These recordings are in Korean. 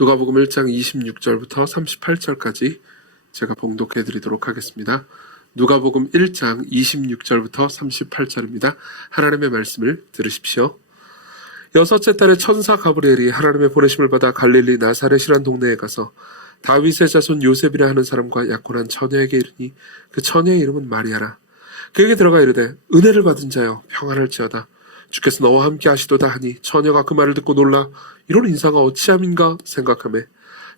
누가복음 1장 26절부터 38절까지 제가 봉독해 드리도록 하겠습니다. 누가복음 1장 26절부터 38절입니다. 하나님의 말씀을 들으십시오. 여섯째 달에 천사 가브리엘이 하나님의 보내심을 받아 갈릴리 나사렛이란 동네에 가서 다윗의 자손 요셉이라 하는 사람과 약혼한 처녀에게 이르니 그 처녀의 이름은 마리아라. 그에게 들어가 이르되 은혜를 받은 자여 평안할지어다. 주께서 너와 함께 하시도다 하니 처녀가 그 말을 듣고 놀라 이런 인사가 어찌함인가 생각하매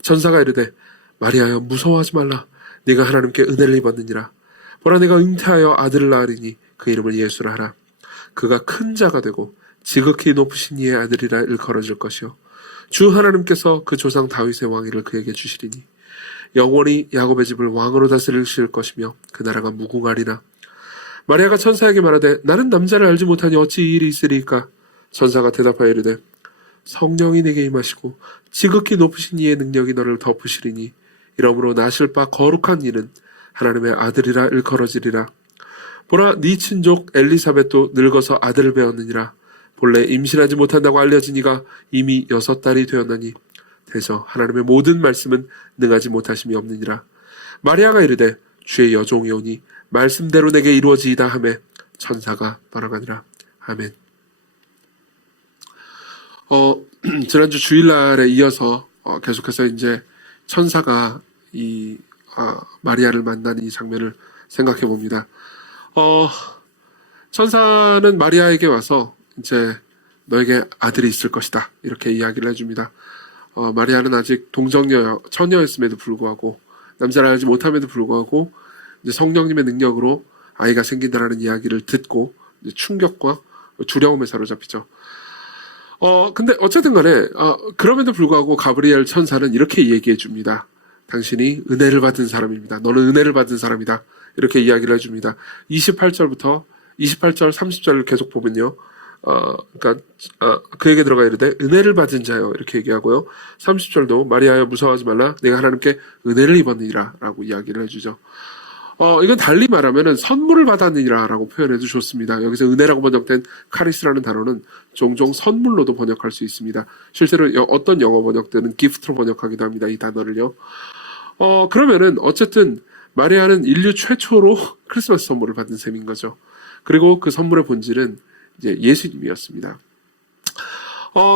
천사가 이르되 마리아여 무서워하지 말라. 네가 하나님께 은혜를 입었느니라. 보라 내가 잉태하여 아들을 낳으리니 그 이름을 예수라 하라. 그가 큰 자가 되고 지극히 높으신 이의 아들이라 일컬어질 것이요 주 하나님께서 그 조상 다윗의 왕위를 그에게 주시리니 영원히 야곱의 집을 왕으로 다스리실 것이며 그 나라가 무궁하리라. 마리아가 천사에게 말하되 나는 남자를 알지 못하니 어찌 이 일이 있으리이까. 천사가 대답하여 이르되 성령이 내게 임하시고 지극히 높으신 이의 능력이 너를 덮으시리니 이러므로 나실 바 거룩한 이는 하나님의 아들이라 일컬어지리라. 보라 네 친족 엘리사벳도 늙어서 아들을 배웠느니라. 본래 임신하지 못한다고 알려진 이가 이미 6달이 되었나니 대저 하나님의 모든 말씀은 능하지 못하심이 없느니라. 마리아가 이르되 주의 여종이 오니 말씀대로 내게 이루어지이다 하매 천사가 떠나가니라. 아멘. 지난주 주일날에 이어서 계속해서 이제 천사가 이 마리아를 만나는 이 장면을 생각해 봅니다. 천사는 마리아에게 와서 이제 너에게 아들이 있을 것이다 이렇게 이야기를 해줍니다. 마리아는 아직 처녀였음에도 불구하고 남자를 알지 못함에도 불구하고 이제 성령님의 능력으로 아이가 생긴다라는 이야기를 듣고 이제 충격과 두려움에 사로잡히죠. 근데 어쨌든 간에 그럼에도 불구하고 가브리엘 천사는 이렇게 얘기해 줍니다. 당신이 은혜를 받은 사람입니다. 너는 은혜를 받은 사람이다. 이렇게 이야기를 해줍니다. 28절 30절을 계속 보면요. 그에게 들어가 이르되 은혜를 받은 자요 이렇게 얘기하고요. 30절도 마리아여 무서워하지 말라. 내가 하나님께 은혜를 입었느니라 라고 이야기를 해주죠. 이건 달리 말하면은 선물을 받았느니라 라고 표현해도 좋습니다. 여기서 은혜라고 번역된 카리스라는 단어는 종종 선물로도 번역할 수 있습니다. 실제로 어떤 영어 번역들은 기프트로 번역하기도 합니다. 이 단어를요. 그러면은 어쨌든 마리아는 인류 최초로 크리스마스 선물을 받은 셈인 거죠. 그리고 그 선물의 본질은 이제 예수님이었습니다.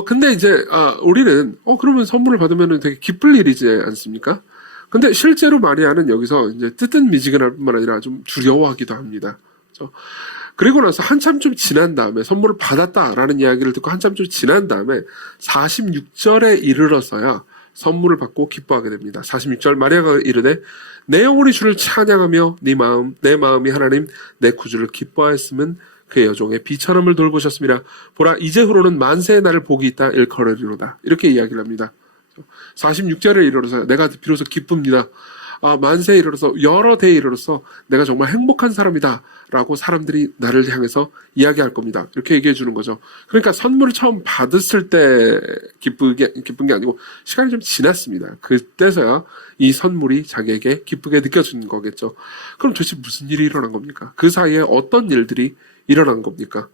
근데 이제 우리는 그러면 선물을 받으면 되게 기쁠 일이지 않습니까? 근데 실제로 마리아는 여기서 이제 뜨뜻미지근할 뿐만 아니라 좀 두려워하기도 합니다. 그렇죠? 그리고 나서 한참 좀 지난 다음에 선물을 받았다라는 이야기를 듣고 한참 좀 지난 다음에 46절에 이르러서야 선물을 받고 기뻐하게 됩니다. 46절 마리아가 이르되 내 영혼이 주를 찬양하며 내 마음이 하나님 내 구주를 기뻐하였음은 그의 여종의 비천함을 돌보셨습니다. 보라 이제후로는 만세의 날을 복이 있다 일컬으리로다. 이렇게 이야기를 합니다. 46절에 이르러서 내가 비로소 기쁩니다. 만세에 이르러서 여러 대에 이르러서 내가 정말 행복한 사람이다 라고 사람들이 나를 향해서 이야기할 겁니다. 이렇게 얘기해 주는 거죠. 그러니까 선물을 처음 받았을 때 기쁜 게 아니고 시간이 좀 지났습니다. 그때서야 이 선물이 자기에게 기쁘게 느껴지는 거겠죠. 그럼 도대체 무슨 일이 일어난 겁니까? 그 사이에 어떤 일들이 일어난 겁니까?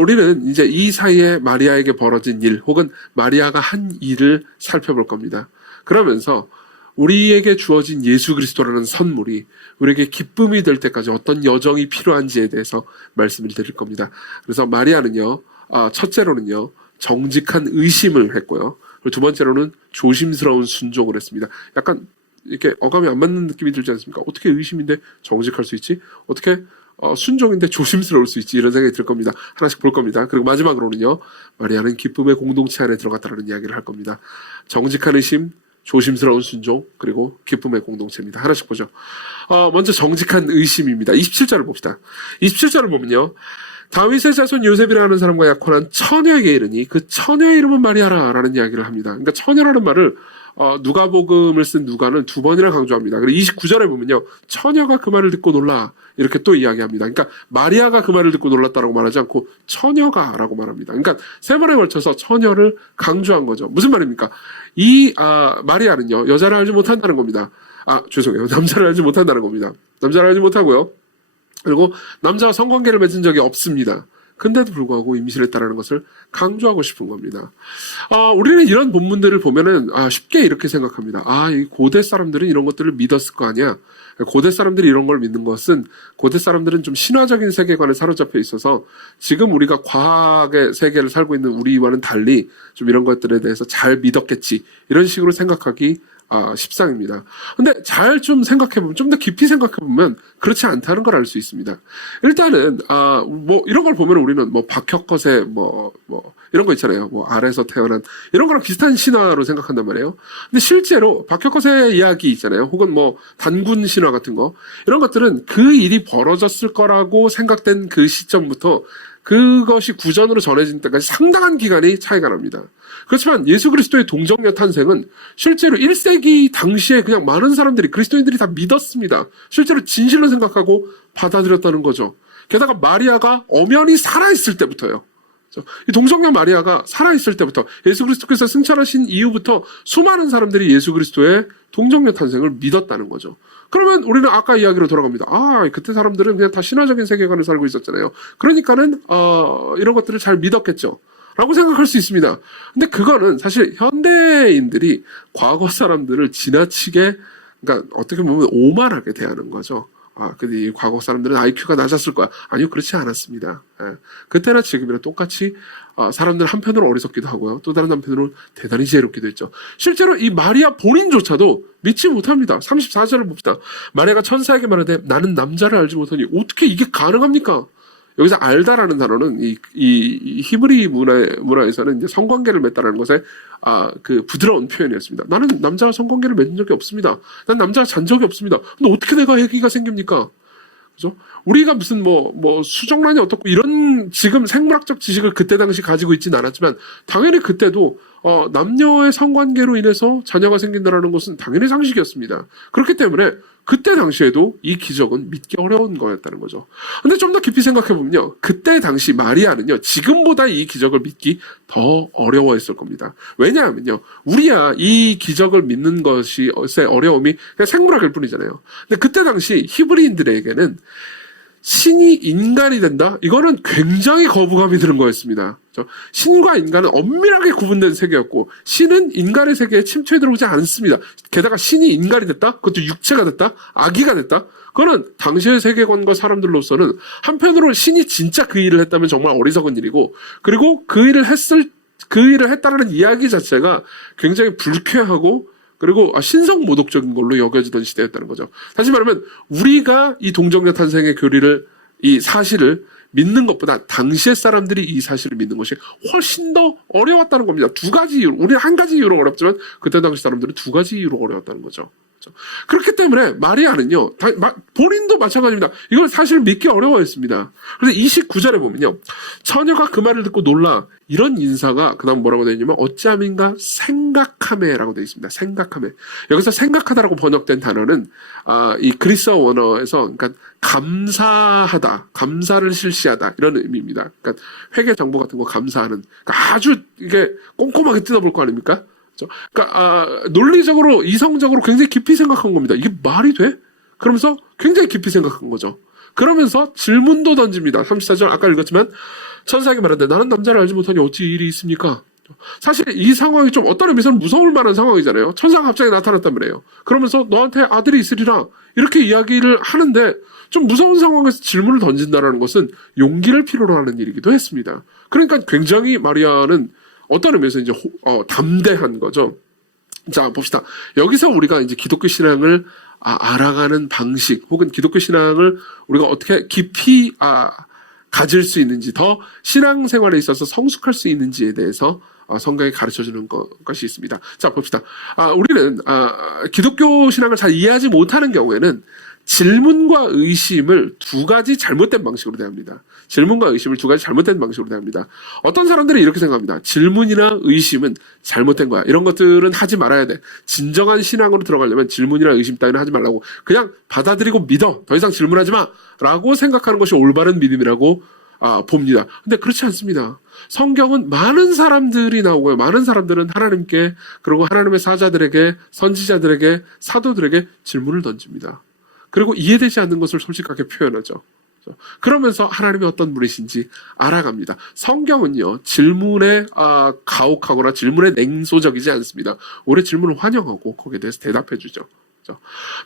우리는 이제 이 사이에 마리아에게 벌어진 일 혹은 마리아가 한 일을 살펴볼 겁니다. 그러면서 우리에게 주어진 예수 그리스도라는 선물이 우리에게 기쁨이 될 때까지 어떤 여정이 필요한지에 대해서 말씀을 드릴 겁니다. 그래서 마리아는요, 첫째로는요, 정직한 의심을 했고요. 그리고 두 번째로는 조심스러운 순종을 했습니다. 약간 이렇게 어감이 안 맞는 느낌이 들지 않습니까? 어떻게 의심인데 정직할 수 있지? 어떻게 순종인데 조심스러울 수 있지? 이런 생각이 들 겁니다. 하나씩 볼 겁니다. 그리고 마지막으로는요, 마리아는 기쁨의 공동체 안에 들어갔다는 이야기를 할 겁니다. 정직한 의심, 조심스러운 순종, 그리고 기쁨의 공동체입니다. 하나씩 보죠. 먼저 정직한 의심입니다. 27절을 봅시다. 27절을 보면요. 다윗의 자손 요셉이라 하는 사람과 약혼한 처녀에게 이르니 그 처녀의 이름은 마리아라 라는 이야기를 합니다. 그러니까 처녀라는 말을 누가복음을 쓴 누가는 2번이나 강조합니다. 그리고 29절에 보면요. 처녀가 그 말을 듣고 놀라 이렇게 또 이야기합니다. 그러니까 마리아가 그 말을 듣고 놀랐다라고 말하지 않고 처녀가 라고 말합니다. 그러니까 3번에 걸쳐서 처녀를 강조한 거죠. 무슨 말입니까? 이 마리아는요. 여자를 알지 못한다는 겁니다. 죄송해요. 남자를 알지 못한다는 겁니다. 남자를 알지 못하고요. 그리고 남자와 성관계를 맺은 적이 없습니다. 근데도 불구하고 임신했다라는 것을 강조하고 싶은 겁니다. 우리는 이런 본문들을 보면은 쉽게 이렇게 생각합니다. 이 고대 사람들은 이런 것들을 믿었을 거 아니야. 고대 사람들이 이런 걸 믿는 것은 고대 사람들은 좀 신화적인 세계관에 사로잡혀 있어서 지금 우리가 과학의 세계를 살고 있는 우리와는 달리 좀 이런 것들에 대해서 잘 믿었겠지. 이런 식으로 생각하기 십상입니다. 근데 잘 좀 생각해보면, 좀 더 깊이 생각해보면 그렇지 않다는 걸 알 수 있습니다. 일단은 이런 걸 보면 우리는 박혁컷의 이런 거 있잖아요. 알에서 태어난 이런 거랑 비슷한 신화로 생각한단 말이에요. 근데 실제로 박혁컷의 이야기 있잖아요. 혹은 단군 신화 같은 거, 이런 것들은 그 일이 벌어졌을 거라고 생각된 그 시점부터 그것이 구전으로 전해진 때까지 상당한 기간이 차이가 납니다. 그렇지만 예수 그리스도의 동정녀 탄생은 실제로 1세기 당시에 그냥 많은 사람들이, 그리스도인들이 다 믿었습니다. 실제로 진실로 생각하고 받아들였다는 거죠. 게다가 마리아가 엄연히 살아있을 때부터요. 이 동정녀 마리아가 살아있을 때부터, 예수 그리스도께서 승천하신 이후부터 수많은 사람들이 예수 그리스도의 동정녀 탄생을 믿었다는 거죠. 그러면 우리는 아까 이야기로 돌아갑니다. 그때 사람들은 그냥 다 신화적인 세계관을 살고 있었잖아요. 그러니까는 이런 것들을 잘 믿었겠죠 라고 생각할 수 있습니다. 근데 그거는 사실 현대인들이 과거 사람들을 지나치게, 그러니까 어떻게 보면 오만하게 대하는 거죠. 근데 이 과거 사람들은 IQ가 낮았을 거야. 아니요, 그렇지 않았습니다. 그때나 지금이나 똑같이 사람들은 한편으로 어리석기도 하고요. 또 다른 한편으로 대단히 지혜롭기도 했죠. 실제로 이 마리아 본인조차도 믿지 못합니다. 34절을 봅시다. 마리아가 천사에게 말하되 나는 남자를 알지 못하니 어떻게 이게 가능합니까? 여기서 알다라는 단어는 이 히브리 문화에서는 이제 성관계를 맺다라는 것에 그 부드러운 표현이었습니다. 나는 남자와 성관계를 맺은 적이 없습니다. 난 남자가 잔 적이 없습니다. 근데 어떻게 내가 아기가 생깁니까? 그죠? 우리가 무슨 수정란이 어떻고 이런 지금 생물학적 지식을 그때 당시 가지고 있지는 않았지만 당연히 그때도 남녀의 성관계로 인해서 자녀가 생긴다라는 것은 당연히 상식이었습니다. 그렇기 때문에 그때 당시에도 이 기적은 믿기 어려운 거였다는 거죠. 근데 좀 더 깊이 생각해보면요, 그때 당시 마리아는요 지금보다 이 기적을 믿기 더 어려워했을 겁니다. 왜냐하면요, 우리야 이 기적을 믿는 것이 어려움이 그냥 생물학일 뿐이잖아요. 근데 그때 당시 히브리인들에게는 신이 인간이 된다? 이거는 굉장히 거부감이 드는 거였습니다. 신과 인간은 엄밀하게 구분된 세계였고, 신은 인간의 세계에 침투해 들어오지 않습니다. 게다가 신이 인간이 됐다? 그것도 육체가 됐다? 아기가 됐다? 그거는 당시의 세계관과 사람들로서는 한편으로 신이 진짜 그 일을 했다면 정말 어리석은 일이고, 그리고 그 일을 했다라는 이야기 자체가 굉장히 불쾌하고, 그리고 신성모독적인 걸로 여겨지던 시대였다는 거죠. 다시 말하면 우리가 이 동정녀 탄생의 이 사실을 믿는 것보다 당시의 사람들이 이 사실을 믿는 것이 훨씬 더 어려웠다는 겁니다. 두 가지 이유, 우리는 한 가지 이유로 어렵지만 그때 당시 사람들은 두 가지 이유로 어려웠다는 거죠. 그렇기 때문에 마리아는요, 본인도 마찬가지입니다. 이걸 사실 믿기 어려워했습니다. 그래서 29절에 보면요, 처녀가 그 말을 듣고 놀라, 이런 인사가 그 다음 뭐라고 되어 있냐면 어찌함인가 생각하매라고 되어 있습니다. 생각하매. 여기서 생각하다라고 번역된 단어는 이 그리스어 원어에서 그러니까 감사하다, 감사를 실시하다 이런 의미입니다. 그러니까 회계 정보 같은 거 감사하는, 그러니까 아주 이게 꼼꼼하게 뜯어볼 거 아닙니까? 그러니까 논리적으로, 이성적으로 굉장히 깊이 생각한 겁니다. 이게 말이 돼? 그러면서 굉장히 깊이 생각한 거죠. 그러면서 질문도 던집니다. 34절 아까 읽었지만 천사에게 말하는데 나는 남자를 알지 못하니 어찌 일이 있습니까? 사실 이 상황이 좀 어떤 의미에서는 무서울 만한 상황이잖아요. 천사가 갑자기 나타났단 말이에요. 그러면서 너한테 아들이 있으리라 이렇게 이야기를 하는데 좀 무서운 상황에서 질문을 던진다는 것은 용기를 필요로 하는 일이기도 했습니다. 그러니까 굉장히 마리아는 어떤 의미에서 이제 담대한 거죠. 자, 봅시다. 여기서 우리가 이제 기독교 신앙을 알아가는 방식, 혹은 기독교 신앙을 우리가 어떻게 깊이 가질 수 있는지, 더 신앙생활에 있어서 성숙할 수 있는지에 대해서 성경이 가르쳐주는 것이 있습니다. 자, 봅시다. 우리는 기독교 신앙을 잘 이해하지 못하는 경우에는 질문과 의심을 두 가지 잘못된 방식으로 대합니다. 질문과 의심을 두 가지 잘못된 방식으로 대합니다. 어떤 사람들은 이렇게 생각합니다. 질문이나 의심은 잘못된 거야. 이런 것들은 하지 말아야 돼. 진정한 신앙으로 들어가려면 질문이나 의심 따위는 하지 말라고. 그냥 받아들이고 믿어. 더 이상 질문하지 마. 라고 생각하는 것이 올바른 믿음이라고 봅니다. 근데 그렇지 않습니다. 성경은 많은 사람들이 나오고요. 많은 사람들은 하나님께, 그리고 하나님의 사자들에게, 선지자들에게, 사도들에게 질문을 던집니다. 그리고 이해되지 않는 것을 솔직하게 표현하죠. 그러면서 하나님이 어떤 분이신지 알아갑니다. 성경은요, 질문에 가혹하거나 질문에 냉소적이지 않습니다. 오히려 질문을 환영하고 거기에 대해서 대답해 주죠.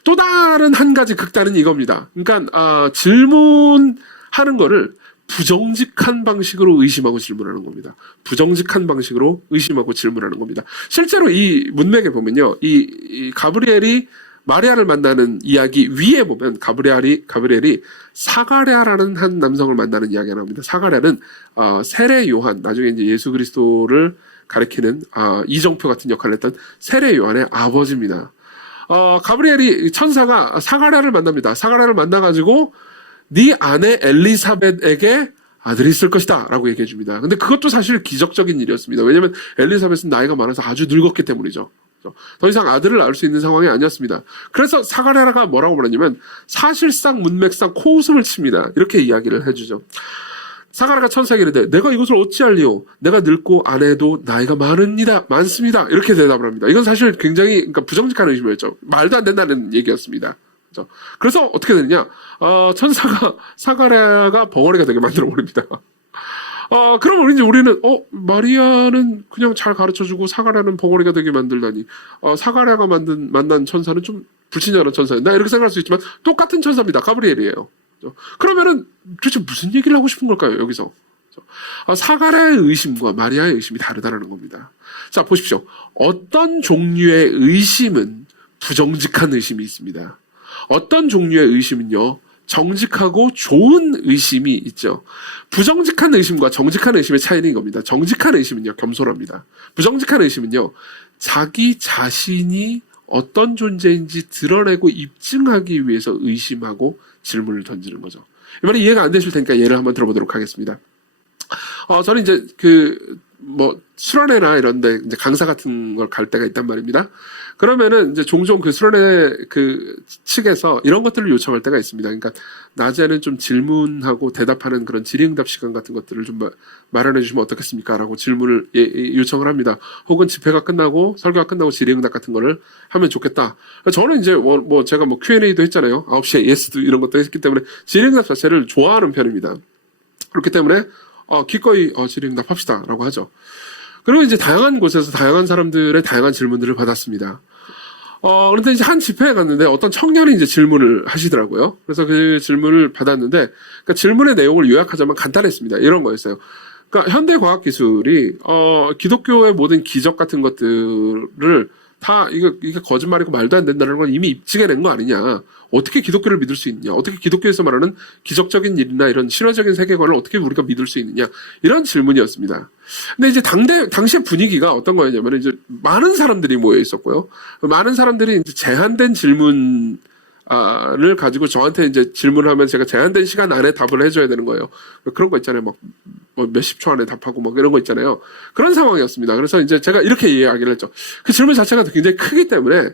또 다른 한 가지 극단은 이겁니다. 그러니까 질문하는 거를 부정직한 방식으로 의심하고 질문하는 겁니다. 부정직한 방식으로 의심하고 질문하는 겁니다. 실제로 이 문맥에 보면요, 이 가브리엘이 마리아를 만나는 이야기 위에 보면 가브리엘이 사가랴라는 한 남성을 만나는 이야기가 나옵니다. 사가랴는 세례 요한, 나중에 이제 예수 그리스도를 가리키는 이정표 같은 역할을 했던 세례 요한의 아버지입니다. 가브리엘이 천사가 사가랴를 만납니다. 사가랴를 만나가지고 네 아내 엘리사벳에게 아들이 있을 것이다 라고 얘기해 줍니다. 근데 그것도 사실 기적적인 일이었습니다. 왜냐하면 엘리사벳은 나이가 많아서 아주 늙었기 때문이죠. 더 이상 아들을 낳을 수 있는 상황이 아니었습니다. 그래서 사가랴가 뭐라고 말하냐면 사실상 문맥상 코웃음을 칩니다. 이렇게 이야기를 해주죠. 사가랴가 천사에게 이르되 내가 이것을 어찌할리요? 내가 늙고 아내도 나이가 많습니다. 이렇게 대답을 합니다. 이건 사실 굉장히 그러니까 부정직한 의심이었죠. 말도 안 된다는 얘기였습니다. 그래서 어떻게 되느냐? 천사가 사가랴가 벙어리가 되게 만들어 버립니다. 그럼 이제 우리는 마리아는 그냥 잘 가르쳐주고 사가랴는 벙어리가 되게 만들다니 사가랴가 만난 천사는 좀 불친절한 천사였나 이렇게 생각할 수 있지만 똑같은 천사입니다. 가브리엘이에요. 그러면은 도대체 무슨 얘기를 하고 싶은 걸까요? 여기서 사가랴의 의심과 마리아의 의심이 다르다는 겁니다. 자, 보십시오. 어떤 종류의 의심은 부정직한 의심이 있습니다. 어떤 종류의 의심은요, 정직하고 좋은 의심이 있죠. 부정직한 의심과 정직한 의심의 차이는 이겁니다. 정직한 의심은요, 겸손합니다. 부정직한 의심은요, 자기 자신이 어떤 존재인지 드러내고 입증하기 위해서 의심하고 질문을 던지는 거죠. 이번에 이해가 안 되실 테니까 예를 한번 들어보도록 하겠습니다. 저는 이제 수련회나 이런데 이제 강사 같은 걸 갈 때가 있단 말입니다. 그러면은 이제 종종 그 수련회 측에서 이런 것들을 요청할 때가 있습니다. 그러니까 낮에는 좀 질문하고 대답하는 그런 질의응답 시간 같은 것들을 좀 마련해 주시면 어떻겠습니까? 라고 질문을 요청을 합니다. 혹은 집회가 끝나고 설교가 끝나고 질의응답 같은 거를 하면 좋겠다. 저는 이제 제가 Q&A도 했잖아요. 9시에 예스도 이런 것도 했기 때문에 질의응답 자체를 좋아하는 편입니다. 그렇기 때문에 기꺼이 질의응답 합시다 라고 하죠. 그리고 이제 다양한 곳에서 다양한 사람들의 다양한 질문들을 받았습니다. 그런데 이제 한 집회에 갔는데 어떤 청년이 이제 질문을 하시더라고요. 그래서 그 질문을 받았는데, 그러니까 질문의 내용을 요약하자면 간단했습니다. 이런 거였어요. 그러니까 현대 과학 기술이 기독교의 모든 기적 같은 것들을 다 이게 거짓말이고 말도 안 된다는 걸 이미 입증해낸 거 아니냐. 어떻게 기독교를 믿을 수 있느냐. 어떻게 기독교에서 말하는 기적적인 일이나 이런 신화적인 세계관을 어떻게 우리가 믿을 수 있느냐. 이런 질문이었습니다. 근데 이제 당시의 분위기가 어떤 거였냐면 이제 많은 사람들이 모여 있었고요. 많은 사람들이 이제 제한된 질문을 가지고 저한테 이제 질문을 하면 제가 제한된 시간 안에 답을 해줘야 되는 거예요. 그런 거 있잖아요. 몇십 초 안에 답하고 이런 거 있잖아요. 그런 상황이었습니다. 그래서 이제 제가 이렇게 이야기를 했죠. 그 질문 자체가 굉장히 크기 때문에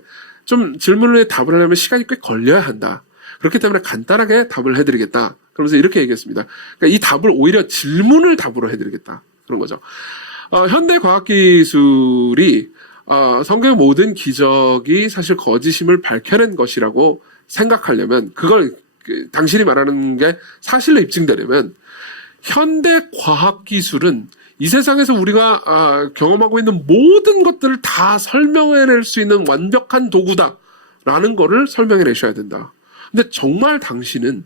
좀 질문에 답을 하려면 시간이 꽤 걸려야 한다. 그렇기 때문에 간단하게 답을 해드리겠다. 그러면서 이렇게 얘기했습니다. 그러니까 이 답을 오히려 질문을 답으로 해드리겠다. 그런 거죠. 현대 과학기술이 성경의 모든 기적이 사실 거짓임을 밝혀낸 것이라고 생각하려면 그걸 당신이 말하는 게 사실로 입증되려면 현대 과학기술은 이 세상에서 우리가 경험하고 있는 모든 것들을 다 설명해낼 수 있는 완벽한 도구다라는 거를 설명해내셔야 된다. 근데 정말 당신은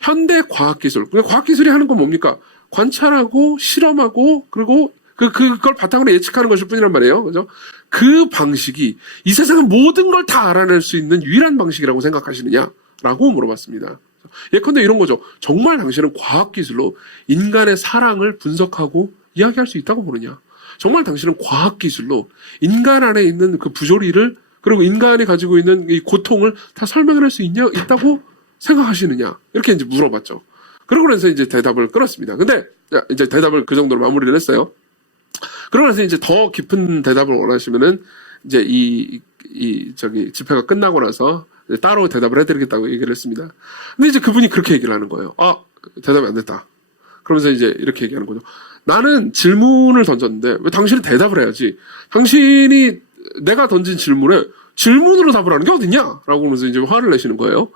현대 과학기술, 과학기술이 하는 건 뭡니까? 관찰하고 실험하고 그리고 그걸 바탕으로 예측하는 것일 뿐이란 말이에요. 그죠? 그 방식이 이 세상의 모든 걸 다 알아낼 수 있는 유일한 방식이라고 생각하시느냐라고 물어봤습니다. 예컨대 이런 거죠. 정말 당신은 과학기술로 인간의 사랑을 분석하고 이야기할 수 있다고 보느냐? 정말 당신은 과학기술로 인간 안에 있는 그 부조리를 그리고 인간이 가지고 있는 이 고통을 다 설명할 수 있다고 생각하시느냐? 이렇게 이제 물어봤죠. 그러고 나서 이제 대답을 끊었습니다. 근데 이제 대답을 그 정도로 마무리를 했어요. 그러고 나서 이제 더 깊은 대답을 원하시면은 이제 집회가 끝나고 나서 따로 대답을 해드리겠다고 얘기를 했습니다. 근데 이제 그분이 그렇게 얘기를 하는 거예요. 대답이 안 됐다. 그러면서 이제 이렇게 얘기하는 거죠. 나는 질문을 던졌는데 왜 당신은 대답을 해야지? 당신이 내가 던진 질문에 질문으로 답을 하는 게 어딨냐? 라고 하면서 이제 화를 내시는 거예요.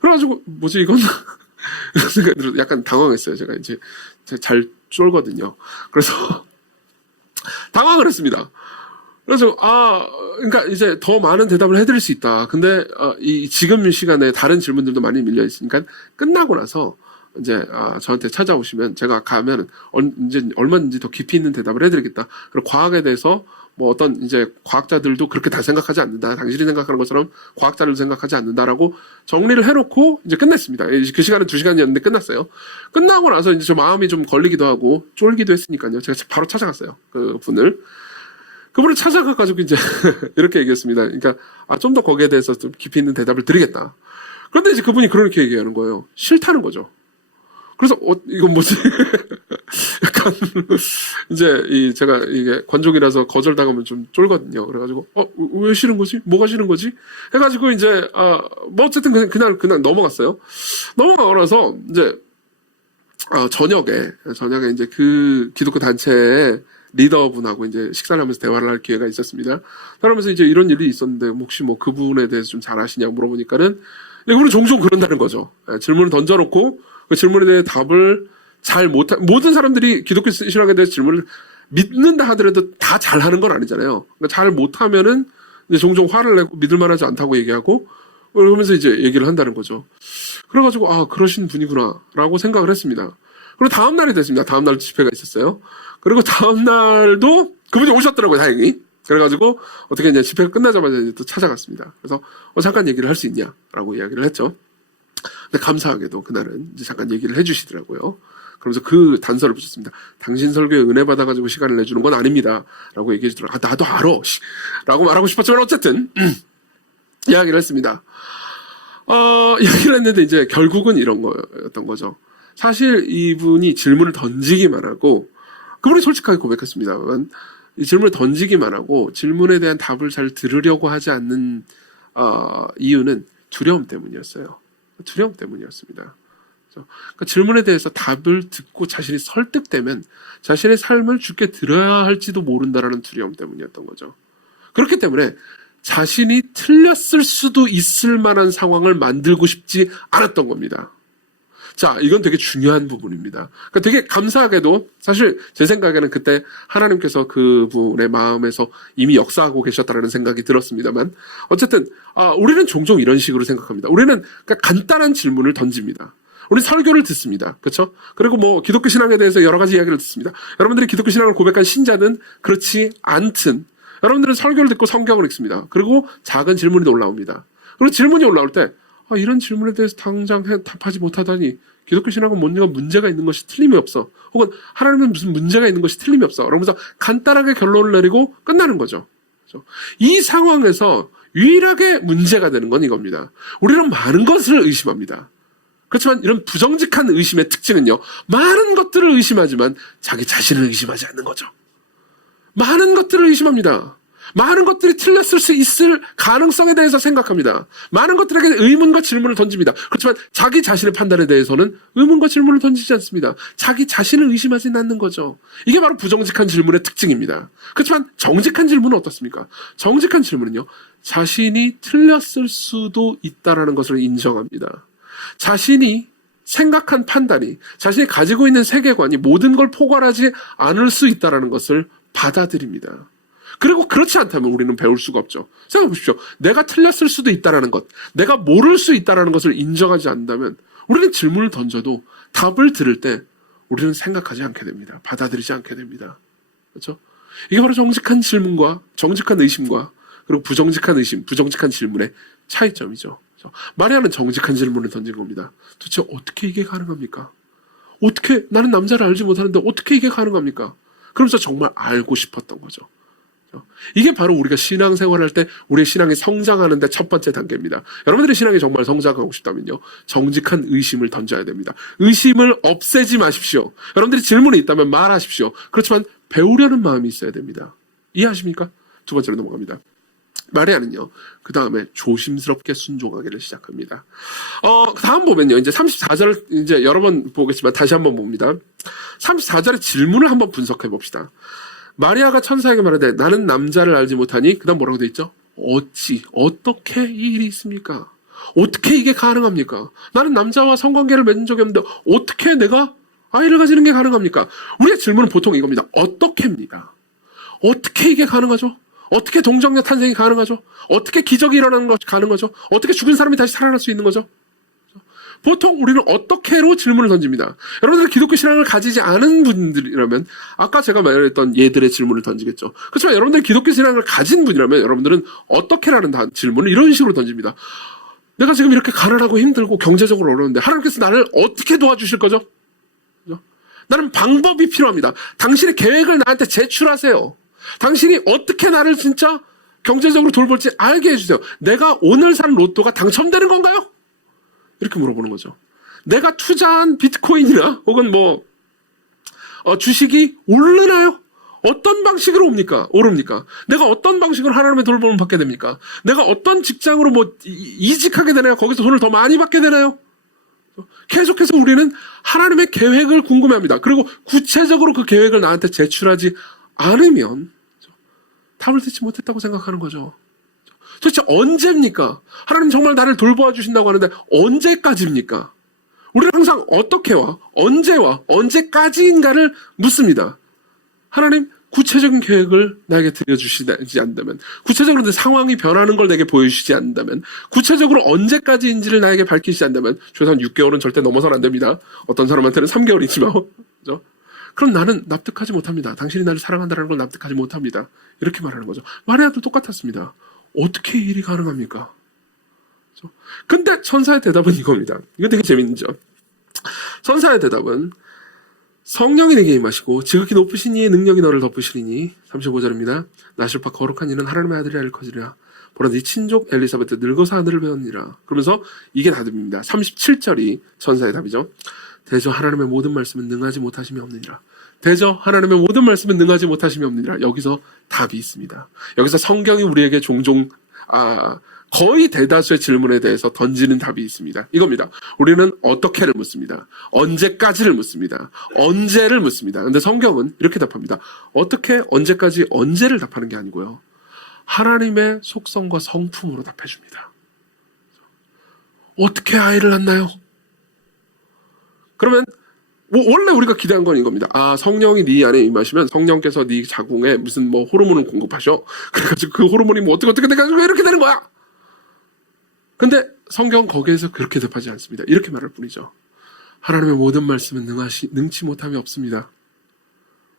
그래가지고 뭐지 이건 이런 생각이 들어서 약간 당황했어요. 제가 잘 쫄거든요. 그래서 당황을 했습니다. 그래서 그러니까 이제 더 많은 대답을 해드릴 수 있다. 근데 이 지금 시간에 다른 질문들도 많이 밀려 있으니까 끝나고 나서 이제 저한테 찾아오시면 제가 가면 이제 얼마든지 더 깊이 있는 대답을 해드리겠다. 그리고 과학에 대해서 뭐 어떤 이제 과학자들도 그렇게 다 생각하지 않는다. 당신이 생각하는 것처럼 과학자를 생각하지 않는다라고 정리를 해놓고 이제 끝냈습니다. 그 시간은 2시간이었는데 끝났어요. 끝나고 나서 이제 저 마음이 좀 걸리기도 하고 쫄기도 했으니까요. 제가 바로 찾아갔어요. 그분을 찾아가가지고 이제 이렇게 얘기했습니다. 그러니까 좀 더 거기에 대해서 좀 깊이 있는 대답을 드리겠다. 그런데 이제 그분이 그렇게 얘기하는 거예요. 싫다는 거죠. 그래서 이건 뭐지? 약간 이제 제가 이게 관종이라서 거절당하면 좀 쫄거든요. 그래가지고 왜 싫은 거지? 뭐가 싫은 거지? 해가지고 이제 뭐 어쨌든 그날 넘어갔어요. 넘어가고 나서 이제 저녁에 이제 그 기독교 단체의 리더분하고 이제 식사를 하면서 대화를 할 기회가 있었습니다. 그러면서 이제 이런 일이 있었는데 혹시 뭐 그분에 대해서 좀 잘 아시냐고 물어보니까는 그분은 종종 그런다는 거죠. 질문을 던져놓고 그 질문에 대해 답을 잘 모든 사람들이 기독교 신앙에 대해서 질문을 믿는다 하더라도 다 잘하는 건 아니잖아요. 그러니까 잘 못하면은 이제 종종 화를 내고 믿을만하지 않다고 얘기하고 그러면서 이제 얘기를 한다는 거죠. 그래가지고 그러신 분이구나라고 생각을 했습니다. 그리고 다음 날이 됐습니다. 다음 날 집회가 있었어요. 그리고 다음 날도 그분이 오셨더라고요, 다행히. 그래가지고 어떻게 이제 집회가 끝나자마자 이제 또 찾아갔습니다. 그래서 잠깐 얘기를 할 수 있냐라고 이야기를 했죠. 근데 감사하게도 그날은 이제 잠깐 얘기를 해주시더라고요. 그러면서 그 단서를 붙였습니다. 당신 설교에 은혜 받아가지고 시간을 내주는 건 아닙니다. 라고 얘기해 주더라고요. 나도 알아. 라고 말하고 싶었지만 어쨌든 이야기를 했습니다. 이야기를 했는데 이제 결국은 이런 거였던 거죠. 사실 이분이 질문을 던지기만 하고 그분이 솔직하게 고백했습니다만 이 질문을 던지기만 하고 질문에 대한 답을 잘 들으려고 하지 않는 이유는 두려움 때문이었어요. 두려움 때문이었습니다. 그러니까 질문에 대해서 답을 듣고 자신이 설득되면 자신의 삶을 주께 들어야 할지도 모른다라는 두려움 때문이었던 거죠. 그렇기 때문에 자신이 틀렸을 수도 있을 만한 상황을 만들고 싶지 않았던 겁니다. 자, 이건 되게 중요한 부분입니다. 그러니까 되게 감사하게도 사실 제 생각에는 그때 하나님께서 그분의 마음에서 이미 역사하고 계셨다는 생각이 들었습니다만 어쨌든 우리는 종종 이런 식으로 생각합니다. 우리는 그러니까 간단한 질문을 던집니다. 우리 설교를 듣습니다. 그렇죠? 그리고 뭐 기독교 신앙에 대해서 여러 가지 이야기를 듣습니다. 여러분들이 기독교 신앙을 고백한 신자는 그렇지 않든 여러분들은 설교를 듣고 성경을 읽습니다. 그리고 작은 질문이 올라옵니다. 그리고 질문이 올라올 때 이런 질문에 대해서 당장 답하지 못하다니 기독교 신앙은 뭔가 문제가 있는 것이 틀림이 없어. 혹은 하나님은 무슨 문제가 있는 것이 틀림이 없어. 그러면서 간단하게 결론을 내리고 끝나는 거죠. 그렇죠? 이 상황에서 유일하게 문제가 되는 건 이겁니다. 우리는 많은 것을 의심합니다. 그렇지만 이런 부정직한 의심의 특징은요. 많은 것들을 의심하지만 자기 자신을 의심하지 않는 거죠. 많은 것들을 의심합니다. 많은 것들이 틀렸을 수 있을 가능성에 대해서 생각합니다. 많은 것들에게 의문과 질문을 던집니다. 그렇지만 자기 자신의 판단에 대해서는 의문과 질문을 던지지 않습니다. 자기 자신을 의심하지 않는 거죠. 이게 바로 부정직한 질문의 특징입니다. 그렇지만 정직한 질문은 어떻습니까? 정직한 질문은요. 자신이 틀렸을 수도 있다는 것을 인정합니다. 자신이 생각한 판단이 자신이 가지고 있는 세계관이 모든 걸 포괄하지 않을 수 있다는 것을 받아들입니다. 그리고 그렇지 않다면 우리는 배울 수가 없죠. 생각해 보십시오. 내가 틀렸을 수도 있다는 것, 내가 모를 수 있다는 것을 인정하지 않는다면 우리는 질문을 던져도 답을 들을 때 우리는 생각하지 않게 됩니다. 받아들이지 않게 됩니다. 그렇죠? 이게 바로 정직한 질문과 정직한 의심과 그리고 부정직한 의심, 부정직한 질문의 차이점이죠. 그렇죠? 마리아는 정직한 질문을 던진 겁니다. 도대체 어떻게 이게 가능합니까? 어떻게 나는 남자를 알지 못하는데 어떻게 이게 가능합니까? 그러면서 정말 알고 싶었던 거죠. 이게 바로 우리가 신앙생활할 때 우리의 신앙이 성장하는 데 첫 번째 단계입니다. 여러분들의 신앙이 정말 성장하고 싶다면요. 정직한 의심을 던져야 됩니다. 의심을 없애지 마십시오. 여러분들이 질문이 있다면 말하십시오. 그렇지만 배우려는 마음이 있어야 됩니다. 이해하십니까? 두 번째로 넘어갑니다. 마리아는요, 그 다음에 조심스럽게 순종하기를 시작합니다. 다음 보면요, 이제 34절, 이제 여러 번 보겠지만 다시 한번 봅니다. 34절의 질문을 한번 분석해 봅시다. 마리아가 천사에게 말하되 나는 남자를 알지 못하니 그 다음 뭐라고 돼 있죠? 어떻게 이 일이 있습니까? 어떻게 이게 가능합니까? 나는 남자와 성관계를 맺은 적이 없는데 어떻게 내가 아이를 가지는 게 가능합니까? 우리의 질문은 보통 이겁니다. 어떻게입니다. 어떻게 이게 가능하죠? 어떻게 동정녀 탄생이 가능하죠? 어떻게 기적이 일어나는 것이 가능하죠? 어떻게 죽은 사람이 다시 살아날 수 있는 거죠? 보통 우리는 어떻게로 질문을 던집니다. 여러분들 기독교 신앙을 가지지 않은 분들이라면 아까 제가 말했던 예들의 질문을 던지겠죠. 그렇지만 여러분들 기독교 신앙을 가진 분이라면 여러분들은 어떻게라는 질문을 이런 식으로 던집니다. 내가 지금 이렇게 가난하고 힘들고 경제적으로 어려운데 하나님께서 나를 어떻게 도와주실 거죠? 나는 방법이 필요합니다. 당신의 계획을 나한테 제출하세요. 당신이 어떻게 나를 진짜 경제적으로 돌볼지 알게 해주세요. 내가 오늘 산 로또가 당첨되는 건가요? 이렇게 물어보는 거죠. 내가 투자한 비트코인이나 혹은 주식이 오르나요? 어떤 방식으로 오릅니까? 내가 어떤 방식으로 하나님의 돌봄을 받게 됩니까? 내가 어떤 직장으로 이직하게 되나요? 거기서 돈을 더 많이 받게 되나요? 계속해서 우리는 하나님의 계획을 궁금해합니다. 그리고 구체적으로 그 계획을 나한테 제출하지 않으면 답을 듣지 못했다고 생각하는 거죠. 도대체 언제입니까? 하나님 정말 나를 돌보아 주신다고 하는데 언제까지입니까? 우리는 항상 어떻게와 언제와 언제까지인가를 묻습니다. 하나님 구체적인 계획을 나에게 들려주시지 않는다면, 구체적으로 내 상황이 변하는 걸 내게 보여주시지 않는다면, 구체적으로 언제까지인지를 나에게 밝히시지 않는다면, 최소한 6개월은 절대 넘어서는 안 됩니다. 어떤 사람한테는 3개월이지만 그죠? 그럼 나는 납득하지 못합니다. 당신이 나를 사랑한다는 걸 납득하지 못합니다. 이렇게 말하는 거죠. 마리아도 똑같았습니다. 어떻게 이 일이 가능합니까? 근데 천사의 대답은 이겁니다. 이거 되게 재밌죠. 천사의 대답은 성령이 내게 임하시고 지극히 높으신 이의 능력이 너를 덮으시리니 35절입니다. 나실 바 거룩한 이는 하나님의 아들이라 일컬으리라. 보라 네 친족 엘리사벳 늙어서 하늘을 배웠니라. 그러면서 이게 답입니다. 37절이 천사의 답이죠. 대저 하나님의 모든 말씀은 능하지 못하심이 없느니라. 대저 하나님의 모든 말씀은 능하지 못하심이 없느니라. 여기서 답이 있습니다. 여기서 성경이 우리에게 종종 거의 대다수의 질문에 대해서 던지는 답이 있습니다. 이겁니다. 우리는 어떻게를 묻습니다. 언제까지를 묻습니다. 언제를 묻습니다. 근데 성경은 이렇게 답합니다. 어떻게, 언제까지, 언제를 답하는 게 아니고요. 하나님의 속성과 성품으로 답해줍니다. 어떻게 아이를 낳나요? 그러면 원래 우리가 기대한 건 이겁니다. 성령이 네 안에 임하시면 성령께서 네 자궁에 무슨 호르몬을 공급하셔. 그래가지고 그 호르몬이 어떻게 돼가지고 이렇게 되는 거야. 근데 성경은 거기에서 그렇게 답하지 않습니다. 이렇게 말할 뿐이죠. 하나님의 모든 말씀은 능치 못함이 없습니다.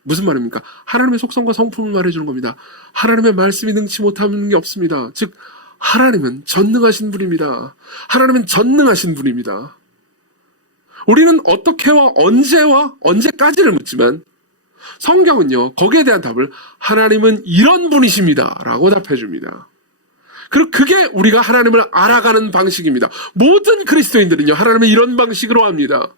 무슨 말입니까? 하나님의 속성과 성품을 말해주는 겁니다. 하나님의 말씀이 능치 못하는 게 없습니다. 즉 하나님은 전능하신 분입니다. 하나님은 전능하신 분입니다. 우리는 어떻게와 언제까지를 묻지만 성경은요, 거기에 대한 답을 하나님은 이런 분이십니다 라고 답해줍니다. 그리고 그게 우리가 하나님을 알아가는 방식입니다. 모든 그리스도인들은요, 하나님을 이런 방식으로 합니다.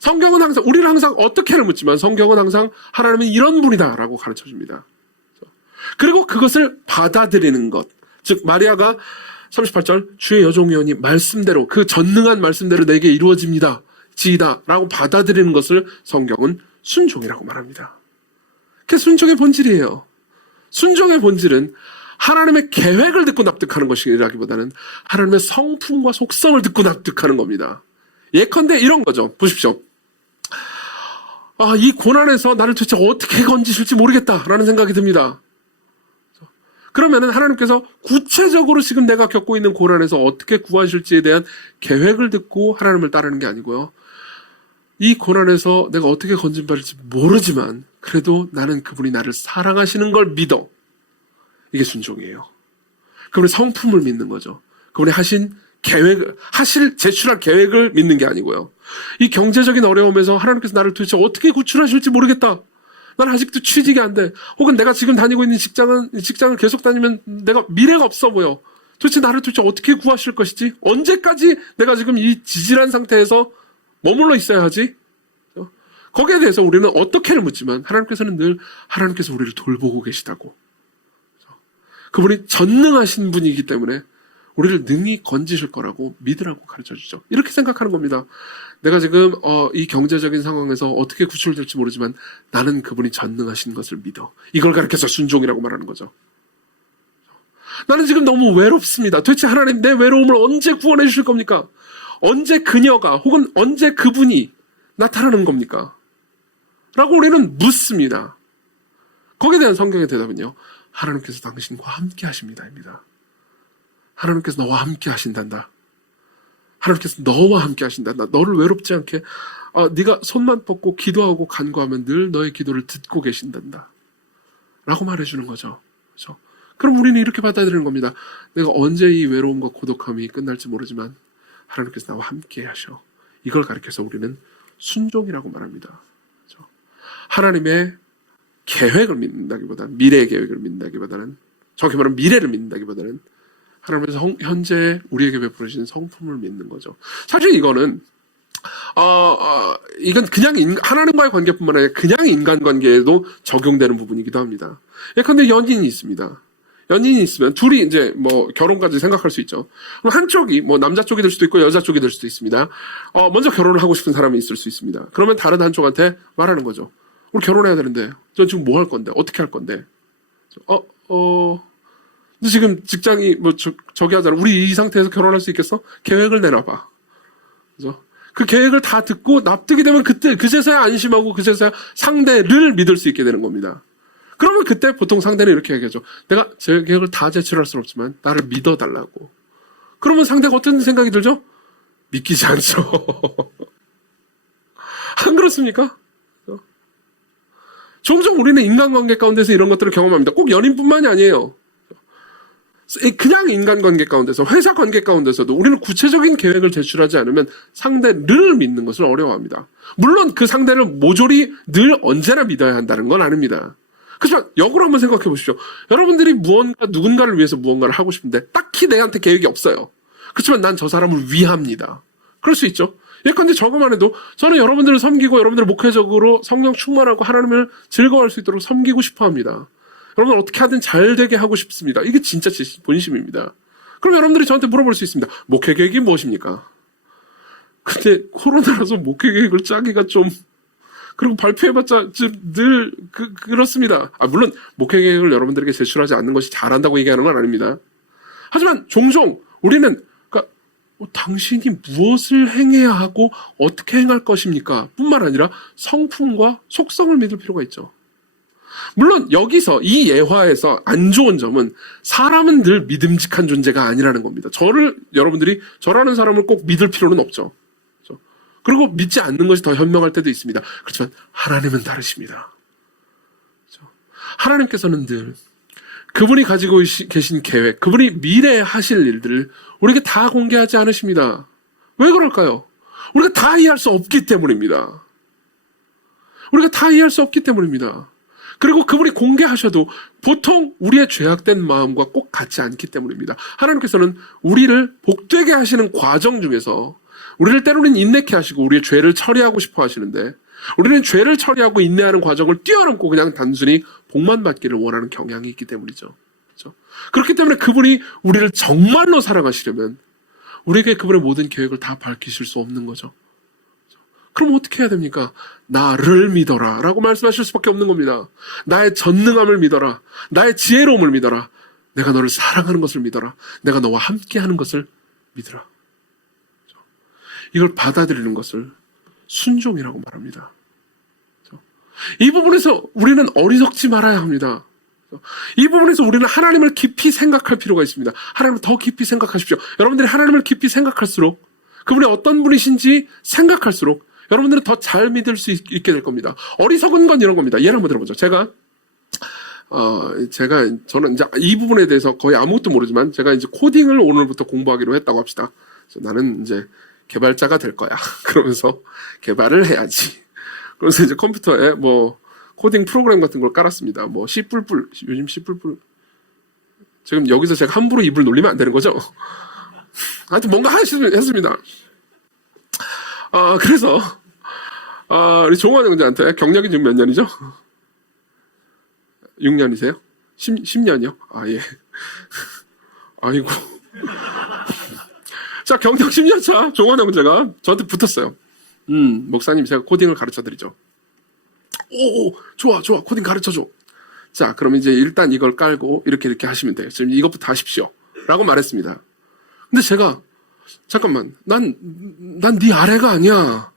성경은 항상, 우리는 항상 어떻게를 묻지만 성경은 항상 하나님은 이런 분이다 라고 가르쳐줍니다. 그리고 그것을 받아들이는 것. 즉 마리아가 38절 주의 여종이오니 말씀대로, 그 전능한 말씀대로 내게 이루어집니다. 지이다 라고 받아들이는 것을 성경은 순종이라고 말합니다. 그게 순종의 본질이에요. 순종의 본질은 하나님의 계획을 듣고 납득하는 것이라기보다는 하나님의 성품과 속성을 듣고 납득하는 겁니다. 예컨대 이런 거죠. 보십시오. 이 고난에서 나를 도대체 어떻게 건지실지 모르겠다라는 생각이 듭니다. 그러면은 하나님께서 구체적으로 지금 내가 겪고 있는 고난에서 어떻게 구하실지에 대한 계획을 듣고 하나님을 따르는 게 아니고요. 이 고난에서 내가 어떻게 건진받을지 모르지만 그래도 나는 그분이 나를 사랑하시는 걸 믿어. 이게 순종이에요. 그분의 성품을 믿는 거죠. 그분이 제출할 계획을 믿는 게 아니고요. 이 경제적인 어려움에서 하나님께서 나를 도대체 어떻게 구출하실지 모르겠다. 난 아직도 취직이 안 돼. 혹은 내가 지금 다니고 있는 직장을 계속 다니면 내가 미래가 없어 보여. 도대체 나를 어떻게 구하실 것이지? 언제까지 내가 지금 이 지질한 상태에서 머물러 있어야 하지? 거기에 대해서 우리는 어떻게를 묻지만 하나님께서는 늘 하나님께서 우리를 돌보고 계시다고. 그분이 전능하신 분이기 때문에 우리를 능히 건지실 거라고 믿으라고 가르쳐주죠. 이렇게 생각하는 겁니다. 내가 지금 이 경제적인 상황에서 어떻게 구출될지 모르지만 나는 그분이 전능하신 것을 믿어. 이걸 가르쳐서 순종이라고 말하는 거죠. 나는 지금 너무 외롭습니다. 도대체 하나님 내 외로움을 언제 구원해 주실 겁니까? 언제 그녀가 혹은 언제 그분이 나타나는 겁니까? 라고 우리는 묻습니다. 거기에 대한 성경의 대답은요. 하나님께서 당신과 함께 하십니다입니다. 하나님께서 너와 함께 하신단다. 하나님께서 너와 함께 하신단다. 너를 외롭지 않게 네가 손만 뻗고 기도하고 간구하면 늘 너의 기도를 듣고 계신단다. 라고 말해주는 거죠. 그렇죠? 그럼 우리는 이렇게 받아들이는 겁니다. 내가 언제 이 외로움과 고독함이 끝날지 모르지만 하나님께서 나와 함께 하셔. 이걸 가리켜서 우리는 순종이라고 말합니다. 그렇죠? 하나님의 계획을 믿는다기보다는 미래의 계획을 믿는다기보다는 정확히 말하면 미래를 믿는다기보다는 하나님께서 현재 우리에게 베풀으신 성품을 믿는 거죠. 사실 이거는 이건 그냥 하나님과의 관계뿐만 아니라 그냥 인간관계에도 적용되는 부분이기도 합니다. 예컨대 연인이 있습니다. 연인이 있으면 둘이 이제 뭐 결혼까지 생각할 수 있죠. 그럼 한쪽이 뭐 남자 쪽이 될 수도 있고 여자 쪽이 될 수도 있습니다. 먼저 결혼을 하고 싶은 사람이 있을 수 있습니다. 그러면 다른 한쪽한테 말하는 거죠. 우리 결혼해야 되는데 저 지금 뭐 할 건데 어떻게 할 건데 근데 지금 직장이 뭐 저기 하잖아. 우리 이 상태에서 결혼할 수 있겠어? 계획을 내놔봐. 그죠? 그 계획을 다 듣고 납득이 되면 그때 그제서야 안심하고 그제서야 상대를 믿을 수 있게 되는 겁니다. 그러면 그때 보통 상대는 이렇게 얘기하죠. 내가 제 계획을 다 제출할 수는 없지만 나를 믿어달라고. 그러면 상대가 어떤 생각이 들죠? 믿기지 않죠. 안 그렇습니까? 종종 우리는 인간관계 가운데서 이런 것들을 경험합니다. 꼭 연인뿐만이 아니에요. 그냥 인간관계 가운데서, 회사 관계 가운데서도 우리는 구체적인 계획을 제출하지 않으면 상대를 믿는 것을 어려워합니다. 물론 그 상대를 모조리 늘 언제나 믿어야 한다는 건 아닙니다. 그렇지만 역으로 한번 생각해 보십시오. 여러분들이 누군가를 위해서 무언가를 하고 싶은데 딱히 내한테 계획이 없어요. 그렇지만 난 저 사람을 위합니다. 그럴 수 있죠. 예컨대 저거만 해도 저는 여러분들을 섬기고 여러분들을 목회적으로 성령 충만하고 하나님을 즐거워할 수 있도록 섬기고 싶어 합니다. 여러분 어떻게 하든 잘 되게 하고 싶습니다. 이게 진짜 제 본심입니다. 그럼 여러분들이 저한테 물어볼 수 있습니다. 목회 계획이 무엇입니까? 근데 코로나라서 목회 계획을 짜기가 좀 그리고 발표해봤자 늘 그렇습니다. 물론 목회 계획을 여러분들에게 제출하지 않는 것이 잘한다고 얘기하는 건 아닙니다. 하지만 종종 우리는 당신이 무엇을 행해야 하고 어떻게 행할 것입니까? 뿐만 아니라 성품과 속성을 믿을 필요가 있죠. 물론 여기서 이 예화에서 안 좋은 점은 사람은 늘 믿음직한 존재가 아니라는 겁니다. 여러분들이 저라는 사람을 꼭 믿을 필요는 없죠. 그렇죠? 그리고 믿지 않는 것이 더 현명할 때도 있습니다. 그렇지만 하나님은 다르십니다. 그렇죠? 하나님께서는 늘 그분이 가지고 계신 계획, 그분이 미래에 하실 일들을 우리에게 다 공개하지 않으십니다. 왜 그럴까요? 우리가 다 이해할 수 없기 때문입니다. 우리가 다 이해할 수 없기 때문입니다. 그리고 그분이 공개하셔도 보통 우리의 죄악된 마음과 꼭 같지 않기 때문입니다. 하나님께서는 우리를 복되게 하시는 과정 중에서 우리를 때로는 인내케 하시고 우리의 죄를 처리하고 싶어 하시는데 우리는 죄를 처리하고 인내하는 과정을 뛰어넘고 그냥 단순히 복만 받기를 원하는 경향이 있기 때문이죠. 그렇죠? 그렇기 때문에 그분이 우리를 정말로 사랑하시려면 우리에게 그분의 모든 계획을 다 밝히실 수 없는 거죠. 그럼 어떻게 해야 됩니까? 나를 믿어라 라고 말씀하실 수밖에 없는 겁니다. 나의 전능함을 믿어라. 나의 지혜로움을 믿어라. 내가 너를 사랑하는 것을 믿어라. 내가 너와 함께하는 것을 믿으라. 이걸 받아들이는 것을 순종이라고 말합니다. 이 부분에서 우리는 어리석지 말아야 합니다. 이 부분에서 우리는 하나님을 깊이 생각할 필요가 있습니다. 하나님을 더 깊이 생각하십시오. 여러분들이 하나님을 깊이 생각할수록 그분이 어떤 분이신지 생각할수록 여러분들은 더 잘 믿을 수 있게 될 겁니다. 어리석은 건 이런 겁니다. 예를 한번 들어보죠. 저는 이제 이 부분에 대해서 거의 아무것도 모르지만 제가 이제 코딩을 오늘부터 공부하기로 했다고 합시다. 그래서 나는 이제 개발자가 될 거야. 그러면서 개발을 해야지. 그래서 이제 컴퓨터에 뭐 코딩 프로그램 같은 걸 깔았습니다. 뭐 C++, 요즘 C++. 지금 여기서 제가 함부로 입을 놀리면 안 되는 거죠? 하여튼 뭔가 했습니다. 그래서 우리 종환 형제한테 경력이 지금 몇 년이죠? 6년이세요? 10년이요? 예. 아이고. 자, 경력 10년 차 종환 형제가 저한테 붙었어요. 목사님 제가 코딩을 가르쳐드리죠. 오, 좋아, 코딩 가르쳐줘. 자, 그럼 이제 일단 이걸 깔고 이렇게 하시면 돼요. 지금 이것부터 하십시오. 라고 말했습니다. 근데 제가, 잠깐만, 난 네 아래가 아니야.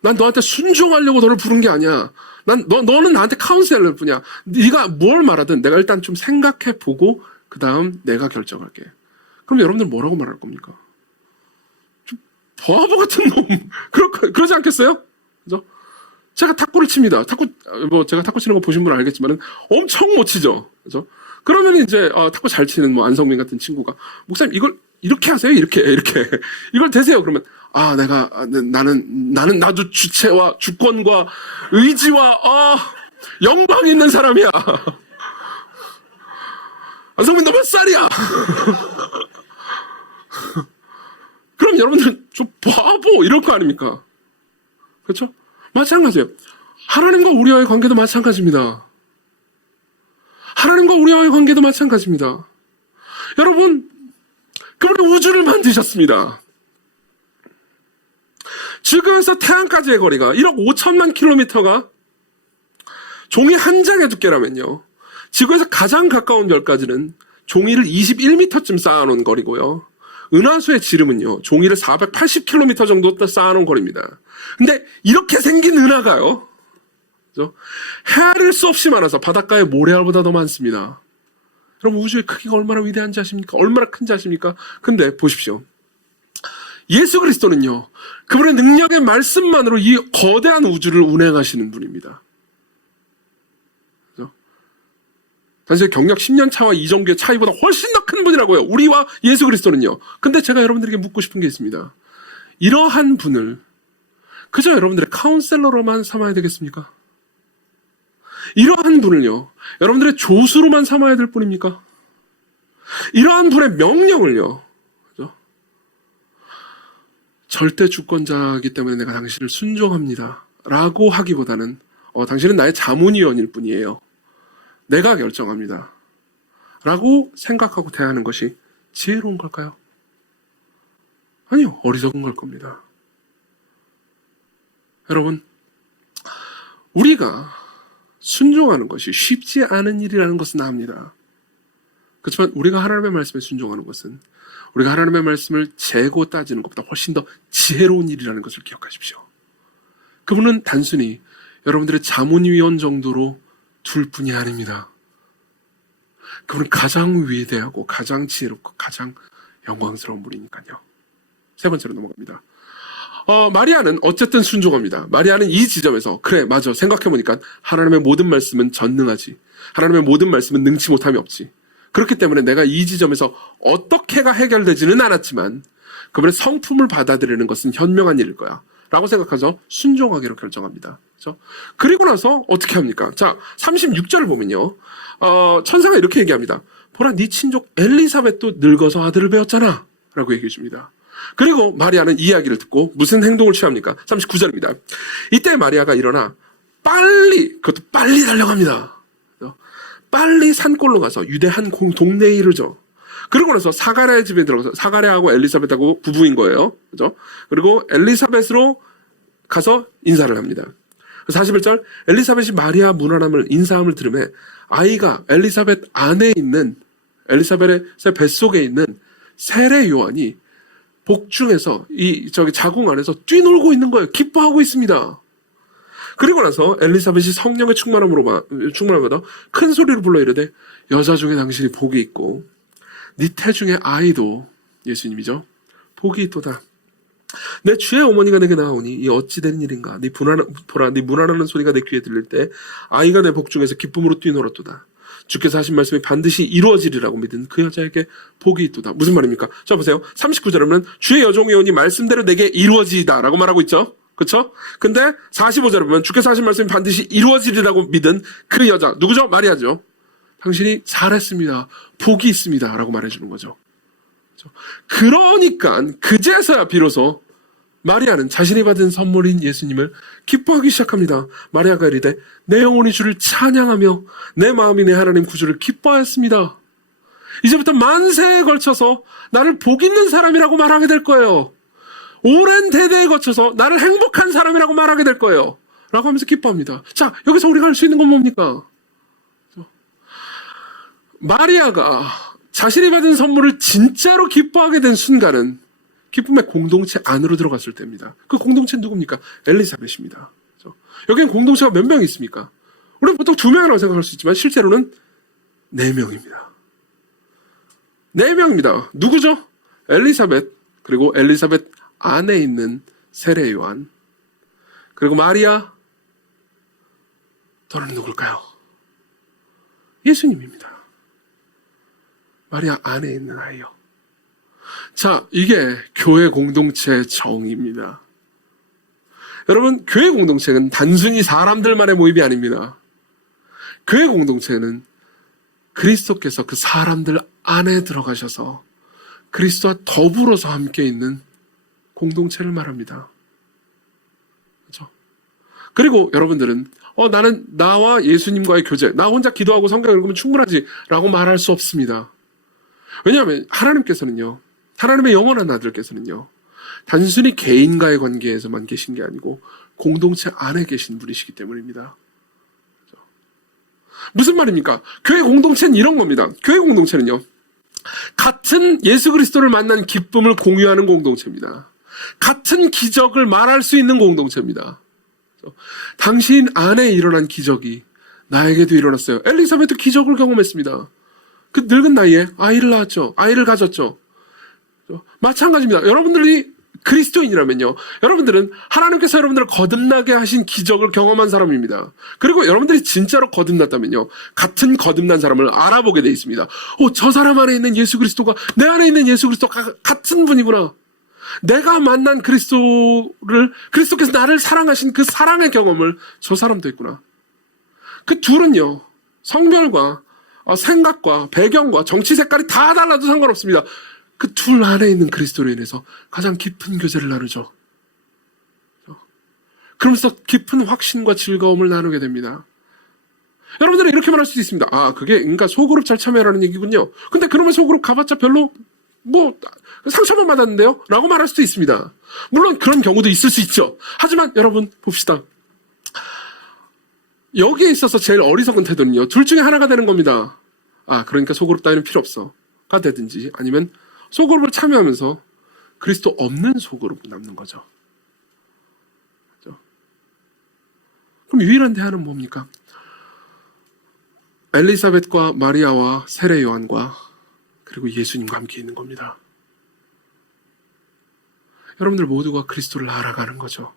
난 너한테 순종하려고 너를 부른 게 아니야. 너는 나한테 카운셀러일 뿐이야. 네가 뭘 말하든 내가 일단 좀 생각해 보고 그 다음 내가 결정할게. 그럼 여러분들 뭐라고 말할 겁니까? 좀 바보 같은 놈. 그러지 않겠어요? 그죠? 제가 탁구를 칩니다. 제가 탁구 치는 거 보신 분은 알겠지만은 엄청 못 치죠. 그죠? 그러면 이제, 탁구 잘 치는 안성민 같은 친구가, 목사님, 이걸 이렇게 하세요? 이렇게. 이걸 대세요. 그러면, 나도 주체와 주권과 의지와, 영광이 있는 사람이야. 안성민, 너 몇 살이야? 그럼 여러분들, 좀 바보, 이럴 거 아닙니까? 그렇죠? 마찬가지예요. 하나님과 우리와의 관계도 마찬가지입니다. 하나님과 우리와의 관계도 마찬가지입니다. 여러분, 그분이 우주를 만드셨습니다. 지구에서 태양까지의 거리가 1억 5천만 킬로미터가 종이 한 장의 두께라면요. 지구에서 가장 가까운 별까지는 종이를 21m쯤 쌓아놓은 거리고요. 은하수의 지름은요. 종이를 480km 정도 쌓아놓은 거리입니다. 근데 이렇게 생긴 은하가요. 그죠? 헤아릴 수 없이 많아서 바닷가의 모래알보다 더 많습니다. 여러분 우주의 크기가 얼마나 위대한지 아십니까? 얼마나 큰지 아십니까? 근데 보십시오. 예수 그리스도는요. 그분의 능력의 말씀만으로 이 거대한 우주를 운행하시는 분입니다. 그죠? 단지 경력 10년 차와 이정규의 차이보다 훨씬 더 큰 분이라고요. 우리와 예수 그리스도는요. 근데 제가 여러분들에게 묻고 싶은 게 있습니다. 이러한 분을 그저 여러분들의 카운셀러로만 삼아야 되겠습니까? 이러한 분을요. 여러분들의 조수로만 삼아야 될 뿐입니까? 이러한 분의 명령을요. 그죠? 절대 주권자이기 때문에 내가 당신을 순종합니다. 라고 하기보다는 당신은 나의 자문위원일 뿐이에요. 내가 결정합니다. 라고 생각하고 대하는 것이 지혜로운 걸까요? 아니요. 어리석은 걸 겁니다. 여러분, 우리가 순종하는 것이 쉽지 않은 일이라는 것은 압니다. 그렇지만 우리가 하나님의 말씀에 순종하는 것은 우리가 하나님의 말씀을 재고 따지는 것보다 훨씬 더 지혜로운 일이라는 것을 기억하십시오. 그분은 단순히 여러분들의 자문위원 정도로 둘 뿐이 아닙니다. 그분은 가장 위대하고 가장 지혜롭고 가장 영광스러운 분이니까요. 세 번째로 넘어갑니다. 마리아는 어쨌든 순종합니다. 마리아는 이 지점에서 그래 맞아 생각해보니까 하나님의 모든 말씀은 전능하지. 하나님의 모든 말씀은 능치 못함이 없지. 그렇기 때문에 내가 이 지점에서 어떻게가 해결되지는 않았지만 그분의 성품을 받아들이는 것은 현명한 일일 거야 라고 생각하죠. 순종하기로 결정합니다. 그렇죠? 그리고 나서 어떻게 합니까? 자 36절을 보면요. 천사가 이렇게 얘기합니다. 보라 네 친족 엘리사벳도 늙어서 아들을 배웠잖아 라고 얘기해 줍니다. 그리고 마리아는 이 이야기를 듣고 무슨 행동을 취합니까? 39절입니다. 이때 마리아가 일어나 그것도 빨리 달려갑니다. 빨리 산골로 가서 유대 한 동네에 이르죠. 그러고 나서 사가랴의 집에 들어가서 사가랴하고 엘리사벳하고 부부인 거예요. 그죠? 그리고 엘리사벳으로 가서 인사를 합니다. 41절 엘리사벳이 마리아 문안함을 인사함을 들으며 아이가 엘리사벳 안에 있는 엘리사벳의 뱃속에 있는 세례 요한이 복중에서 자궁 안에서 뛰놀고 있는 거예요. 기뻐하고 있습니다. 그리고 나서 엘리사벳이 성령의 충만함으로 큰 소리로 불러 이르되 여자 중에 당신이 복이 있고 네 태중의 아이도 예수님이죠. 복이 있도다. 내 주의 어머니가 내게 나오니 이 어찌 되는 일인가. 네 문안하는 소리가 내 귀에 들릴 때 아이가 내 복중에서 기쁨으로 뛰놀았도다. 주께서 하신 말씀이 반드시 이루어지리라고 믿은 그 여자에게 복이 있도다. 무슨 말입니까? 자 보세요. 39절에 보면 주의 여종의 언이 말씀대로 내게 이루어지이다 라고 말하고 있죠. 그렇죠? 근데 45절에 보면 주께서 하신 말씀이 반드시 이루어지리라고 믿은 그 여자 누구죠? 마리아죠. 당신이 잘했습니다. 복이 있습니다 라고 말해주는 거죠. 그러니까 그제서야 비로소 마리아는 자신이 받은 선물인 예수님을 기뻐하기 시작합니다. 마리아가 이르되 내 영혼이 주를 찬양하며 내 마음이 내 하나님 구주를 기뻐하였습니다. 이제부터 만세에 걸쳐서 나를 복 있는 사람이라고 말하게 될 거예요. 오랜 대대에 거쳐서 나를 행복한 사람이라고 말하게 될 거예요. 라고 하면서 기뻐합니다. 자, 여기서 우리가 할 수 있는 건 뭡니까? 마리아가 자신이 받은 선물을 진짜로 기뻐하게 된 순간은 기쁨의 공동체 안으로 들어갔을 때입니다. 그 공동체는 누굽니까? 엘리사벳입니다. 여기엔 공동체가 몇 명이 있습니까? 우리는 보통 2명이라고 생각할 수 있지만 실제로는 4명입니다. 4명입니다. 누구죠? 엘리사벳, 그리고 엘리사벳 안에 있는 세례 요한, 그리고 마리아, 또는 누굴까요? 예수님입니다. 마리아 안에 있는 아이요. 자, 이게 교회 공동체의 정의입니다. 여러분, 교회 공동체는 단순히 사람들만의 모임이 아닙니다. 교회 공동체는 그리스도께서 그 사람들 안에 들어가셔서 그리스도와 더불어서 함께 있는 공동체를 말합니다. 그렇죠? 그리고 여러분들은 나는 나와 예수님과의 교제, 나 혼자 기도하고 성경 읽으면 충분하지 라고 말할 수 없습니다. 왜냐하면 하나님께서는요, 하나님의 영원한 아들께서는요, 단순히 개인과의 관계에서만 계신 게 아니고 공동체 안에 계신 분이시기 때문입니다. 무슨 말입니까? 교회 공동체는 이런 겁니다. 교회 공동체는요, 같은 예수 그리스도를 만난 기쁨을 공유하는 공동체입니다. 같은 기적을 말할 수 있는 공동체입니다. 당신 안에 일어난 기적이 나에게도 일어났어요. 엘리사벳도 기적을 경험했습니다. 그 늙은 나이에 아이를 낳았죠. 아이를 가졌죠. 마찬가지입니다. 여러분들이 그리스도인이라면요, 여러분들은 하나님께서 여러분들을 거듭나게 하신 기적을 경험한 사람입니다. 그리고 여러분들이 진짜로 거듭났다면요, 같은 거듭난 사람을 알아보게 돼 있습니다. 저 사람 안에 있는 예수 그리스도가 내 안에 있는 예수 그리스도가 같은 분이구나. 내가 만난 그리스도께서 나를 사랑하신 그 사랑의 경험을 저 사람도 했구나. 그 둘은요, 성별과 생각과 배경과 정치 색깔이 다 달라도 상관없습니다. 그 둘 안에 있는 그리스도로 인해서 가장 깊은 교제를 나누죠. 그러면서 깊은 확신과 즐거움을 나누게 됩니다. 여러분들은 이렇게 말할 수도 있습니다. 그게 그러니까 소그룹 잘 참여라는 얘기군요. 근데 그러면 소그룹 가봤자 별로 상처만 받았는데요? 라고 말할 수도 있습니다. 물론 그런 경우도 있을 수 있죠. 하지만 여러분 봅시다. 여기에 있어서 제일 어리석은 태도는요, 둘 중에 하나가 되는 겁니다. 그러니까 소그룹 따위는 필요 없어 가 되든지, 아니면 소그룹을 참여하면서 그리스도 없는 소그룹 남는 거죠. 그렇죠? 그럼 유일한 대안은 뭡니까? 엘리사벳과 마리아와 세례 요한과 그리고 예수님과 함께 있는 겁니다. 여러분들 모두가 그리스도를 알아가는 거죠.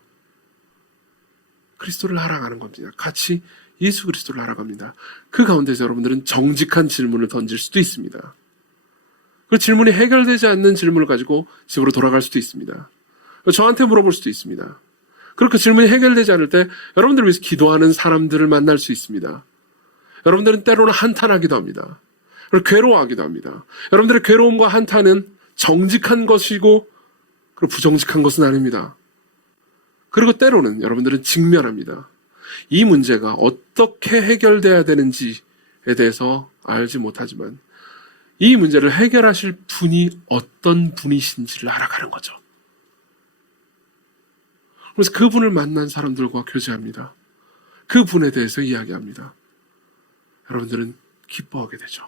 그리스도를 알아가는 겁니다. 같이 예수 그리스도를 알아갑니다. 그 가운데서 여러분들은 정직한 질문을 던질 수도 있습니다. 그 질문이 해결되지 않는 질문을 가지고 집으로 돌아갈 수도 있습니다. 저한테 물어볼 수도 있습니다. 그리고 그 질문이 해결되지 않을 때 여러분들을 위해서 기도하는 사람들을 만날 수 있습니다. 여러분들은 때로는 한탄하기도 합니다. 그리고 괴로워하기도 합니다. 여러분들의 괴로움과 한탄은 정직한 것이고 그리고 부정직한 것은 아닙니다. 그리고 때로는 여러분들은 직면합니다. 이 문제가 어떻게 해결돼야 되는지에 대해서 알지 못하지만 이 문제를 해결하실 분이 어떤 분이신지를 알아가는 거죠. 그래서 그분을 만난 사람들과 교제합니다. 그분에 대해서 이야기합니다. 여러분들은 기뻐하게 되죠.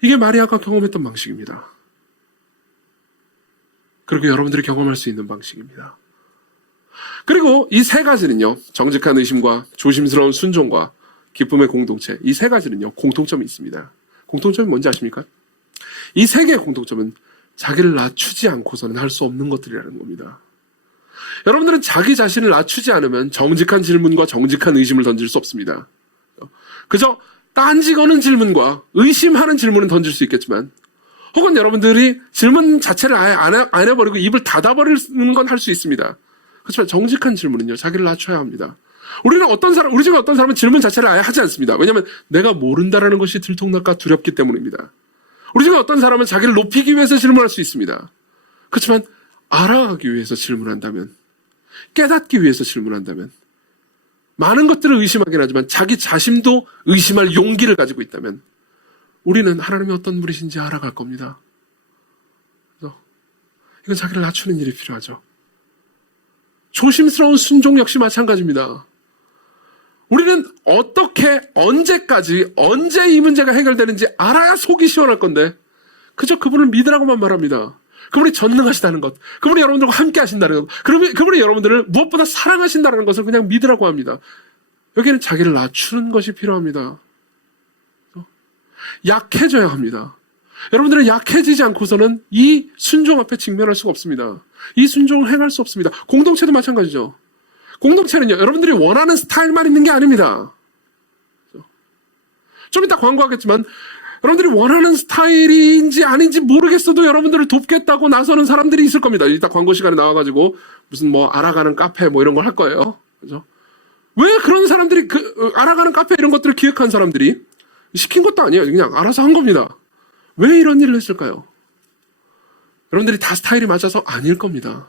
이게 마리아가 경험했던 방식입니다. 그리고 여러분들이 경험할 수 있는 방식입니다. 그리고 이 세 가지는요, 정직한 의심과 조심스러운 순종과 기쁨의 공동체, 이 세 가지는요, 공통점이 있습니다. 공통점이 뭔지 아십니까? 이 세 개의 공통점은 자기를 낮추지 않고서는 할 수 없는 것들이라는 겁니다. 여러분들은 자기 자신을 낮추지 않으면 정직한 질문과 정직한 의심을 던질 수 없습니다. 그저 딴지 거는 질문과 의심하는 질문은 던질 수 있겠지만, 혹은 여러분들이 질문 자체를 아예 안 해버리고 입을 닫아버리는 건 할 수 있습니다. 그렇지만 정직한 질문은요, 자기를 낮춰야 합니다. 우리 중에 어떤 사람은 질문 자체를 아예 하지 않습니다. 왜냐하면 내가 모른다라는 것이 들통날까 두렵기 때문입니다. 우리 중에 어떤 사람은 자기를 높이기 위해서 질문할 수 있습니다. 그렇지만 알아가기 위해서 질문한다면, 깨닫기 위해서 질문한다면, 많은 것들을 의심하긴 하지만 자기 자신도 의심할 용기를 가지고 있다면 우리는 하나님이 어떤 분이신지 알아갈 겁니다. 그래서 이건 자기를 낮추는 일이 필요하죠. 조심스러운 순종 역시 마찬가지입니다. 우리는 어떻게, 언제까지, 언제 이 문제가 해결되는지 알아야 속이 시원할 건데, 그저 그분을 믿으라고만 말합니다. 그분이 전능하시다는 것, 그분이 여러분들과 함께 하신다는 것, 그분이 여러분들을 무엇보다 사랑하신다는 것을 그냥 믿으라고 합니다. 여기는 자기를 낮추는 것이 필요합니다. 약해져야 합니다. 여러분들은 약해지지 않고서는 이 순종 앞에 직면할 수가 없습니다. 이 순종을 행할 수 없습니다. 공동체도 마찬가지죠. 공동체는요, 여러분들이 원하는 스타일만 있는 게 아닙니다. 좀 이따 광고하겠지만, 여러분들이 원하는 스타일인지 아닌지 모르겠어도 여러분들을 돕겠다고 나서는 사람들이 있을 겁니다. 이따 광고 시간에 나와가지고 무슨 뭐 알아가는 카페 뭐 이런 걸 할 거예요. 그죠? 왜 그런 사람들이 알아가는 카페 이런 것들을 기획한 사람들이 시킨 것도 아니에요. 그냥 알아서 한 겁니다. 왜 이런 일을 했을까요? 여러분들이 다 스타일이 맞아서 아닐 겁니다.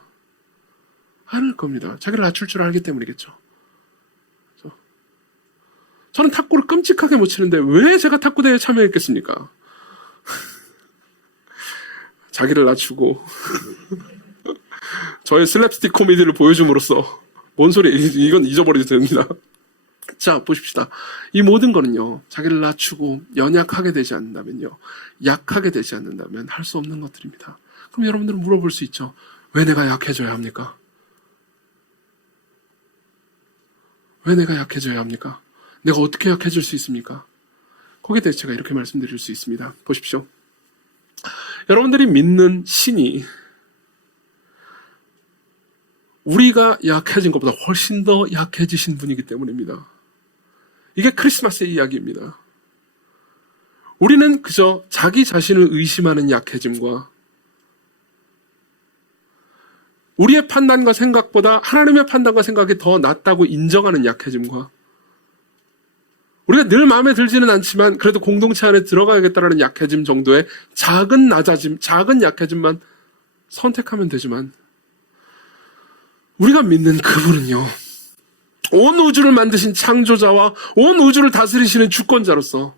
아닐 겁니다. 자기를 낮출 줄 알기 때문이겠죠. 저는 탁구를 끔찍하게 못 치는데 왜 제가 탁구대회에 참여했겠습니까? 자기를 낮추고 저의 슬랩스틱 코미디를 보여줌으로써 뭔 소리, 이건 잊어버려도 됩니다. 자, 보십시다. 이 모든 거는요, 자기를 낮추고 연약하게 되지 않는다면요, 약하게 되지 않는다면 할 수 없는 것들입니다. 그럼 여러분들은 물어볼 수 있죠. 왜 내가 약해져야 합니까? 왜 내가 약해져야 합니까? 내가 어떻게 약해질 수 있습니까? 거기에 대해서 제가 이렇게 말씀드릴 수 있습니다. 보십시오. 여러분들이 믿는 신이 우리가 약해진 것보다 훨씬 더 약해지신 분이기 때문입니다. 이게 크리스마스의 이야기입니다. 우리는 그저 자기 자신을 의심하는 약해짐과 우리의 판단과 생각보다 하나님의 판단과 생각이 더 낫다고 인정하는 약해짐과 우리가 늘 마음에 들지는 않지만 그래도 공동체 안에 들어가야겠다라는 약해짐 정도의 작은 낮아짐, 작은 약해짐만 선택하면 되지만 우리가 믿는 그분은요, 온 우주를 만드신 창조자와 온 우주를 다스리시는 주권자로서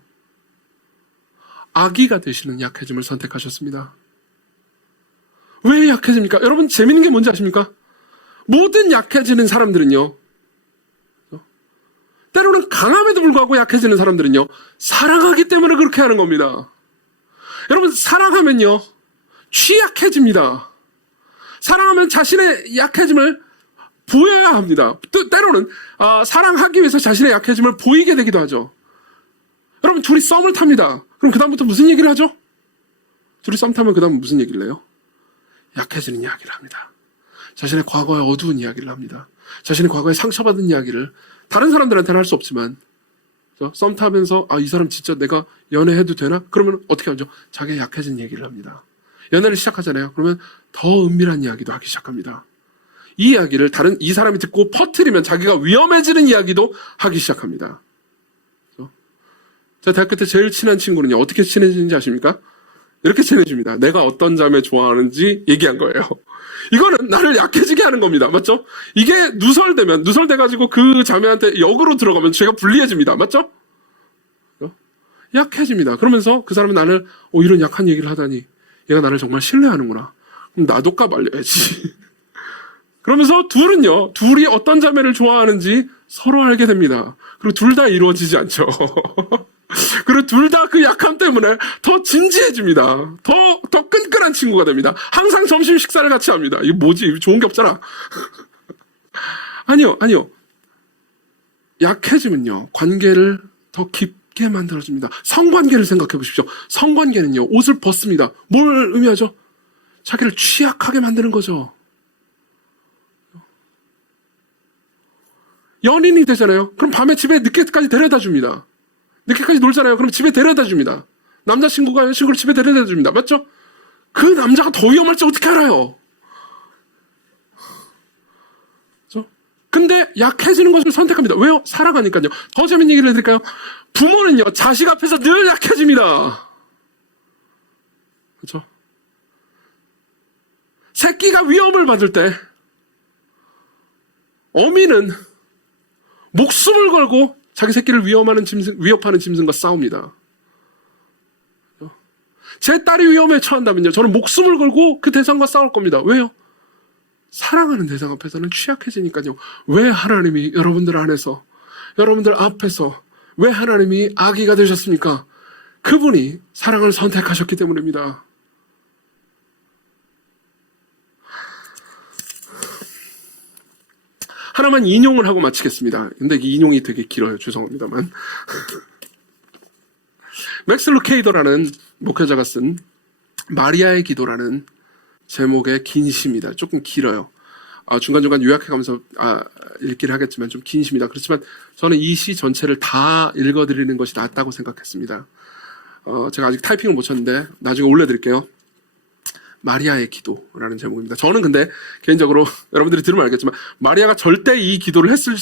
아기가 되시는 약해짐을 선택하셨습니다. 왜 약해집니까? 여러분 재밌는 게 뭔지 아십니까? 모든 약해지는 사람들은요, 때로는 강함에도 불구하고 약해지는 사람들은요, 사랑하기 때문에 그렇게 하는 겁니다. 여러분 사랑하면요, 취약해집니다. 사랑하면 자신의 약해짐을 보여야 합니다. 또 때로는 사랑하기 위해서 자신의 약해짐을 보이게 되기도 하죠. 여러분 둘이 썸을 탑니다. 그럼 그 다음부터 무슨 얘기를 하죠? 둘이 썸 타면 그 다음 무슨 얘기를 해요? 약해지는 이야기를 합니다. 자신의 과거의 어두운 이야기를 합니다. 자신의 과거에 상처받은 이야기를 다른 사람들한테는 할 수 없지만 썸 타면서 이 사람 진짜 내가 연애해도 되나? 그러면 어떻게 하죠? 자기의 약해진 얘기를 합니다. 연애를 시작하잖아요. 그러면 더 은밀한 이야기도 하기 시작합니다. 이 이야기를 이 사람이 듣고 퍼뜨리면 자기가 위험해지는 이야기도 하기 시작합니다. 제가 대학교 때 제일 친한 친구는요, 어떻게 친해지는지 아십니까? 이렇게 친해집니다. 내가 어떤 자매 좋아하는지 얘기한 거예요. 이거는 나를 약해지게 하는 겁니다. 맞죠? 이게 누설돼가지고 그 자매한테 역으로 들어가면 죄가 불리해집니다. 맞죠? 약해집니다. 그러면서 그 사람은 나를, 이런 약한 얘기를 하다니, 얘가 나를 정말 신뢰하는구나. 그럼 나도 까발려야지. 그러면서 둘이 어떤 자매를 좋아하는지 서로 알게 됩니다. 그리고 둘 다 이루어지지 않죠. 그리고 둘 다 그 약함 때문에 더 진지해집니다. 더 끈끈한 친구가 됩니다. 항상 점심 식사를 같이 합니다. 이거 뭐지? 좋은 게 없잖아. 아니요. 약해지면요, 관계를 더 깊게 만들어줍니다. 성관계를 생각해 보십시오. 성관계는요, 옷을 벗습니다. 뭘 의미하죠? 자기를 취약하게 만드는 거죠. 연인이 되잖아요. 그럼 밤에 집에 늦게까지 데려다 줍니다. 늦게까지 놀잖아요. 그럼 집에 데려다 줍니다. 남자친구가 여자친구를 집에 데려다 줍니다. 맞죠? 그 남자가 더 위험할지 어떻게 알아요? 그렇죠? 근데 약해지는 것을 선택합니다. 왜요? 사랑하니까요. 더 재밌는 얘기를 해드릴까요? 부모는요, 자식 앞에서 늘 약해집니다. 그렇죠? 새끼가 위험을 받을 때 어미는 목숨을 걸고 자기 새끼를 위협하는 짐승과 싸웁니다. 제 딸이 위험에 처한다면요, 저는 목숨을 걸고 그 대상과 싸울 겁니다. 왜요? 사랑하는 대상 앞에서는 취약해지니까요. 왜 하나님이 여러분들 안에서 여러분들 앞에서 왜 하나님이 아기가 되셨습니까? 그분이 사랑을 선택하셨기 때문입니다. 하나만 인용을 하고 마치겠습니다. 근데 이 인용이 되게 길어요. 죄송합니다만. 맥스 루케이더라는 목회자가 쓴 마리아의 기도라는 제목의 긴 시입니다. 조금 길어요. 중간중간 요약해가면서 읽기를 하겠지만 좀 긴 시입니다. 그렇지만 저는 이 시 전체를 다 읽어드리는 것이 낫다고 생각했습니다. 제가 아직 타이핑을 못 쳤는데 나중에 올려드릴게요. 마리아의 기도라는 제목입니다. 저는 근데 개인적으로 여러분들이 들으면 알겠지만 마리아가 절대 이 기도를 했을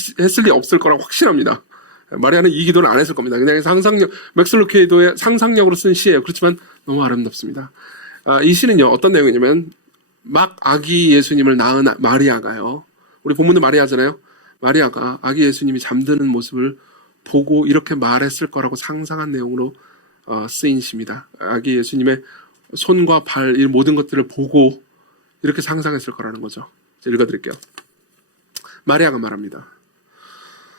리 없을 거라고 확신합니다. 마리아는 이 기도를 안 했을 겁니다. 그냥 상상력, 맥스 루케이도의 상상력으로 쓴 시예요. 그렇지만 너무 아름답습니다. 이 시는요, 어떤 내용이냐면 막 아기 예수님을 낳은 마리아가요. 우리 본문도 마리아잖아요. 마리아가 아기 예수님이 잠드는 모습을 보고 이렇게 말했을 거라고 상상한 내용으로 쓰인 시입니다. 아기 예수님의 손과 발, 이 모든 것들을 보고 이렇게 상상했을 거라는 거죠. 읽어드릴게요. 마리아가 말합니다.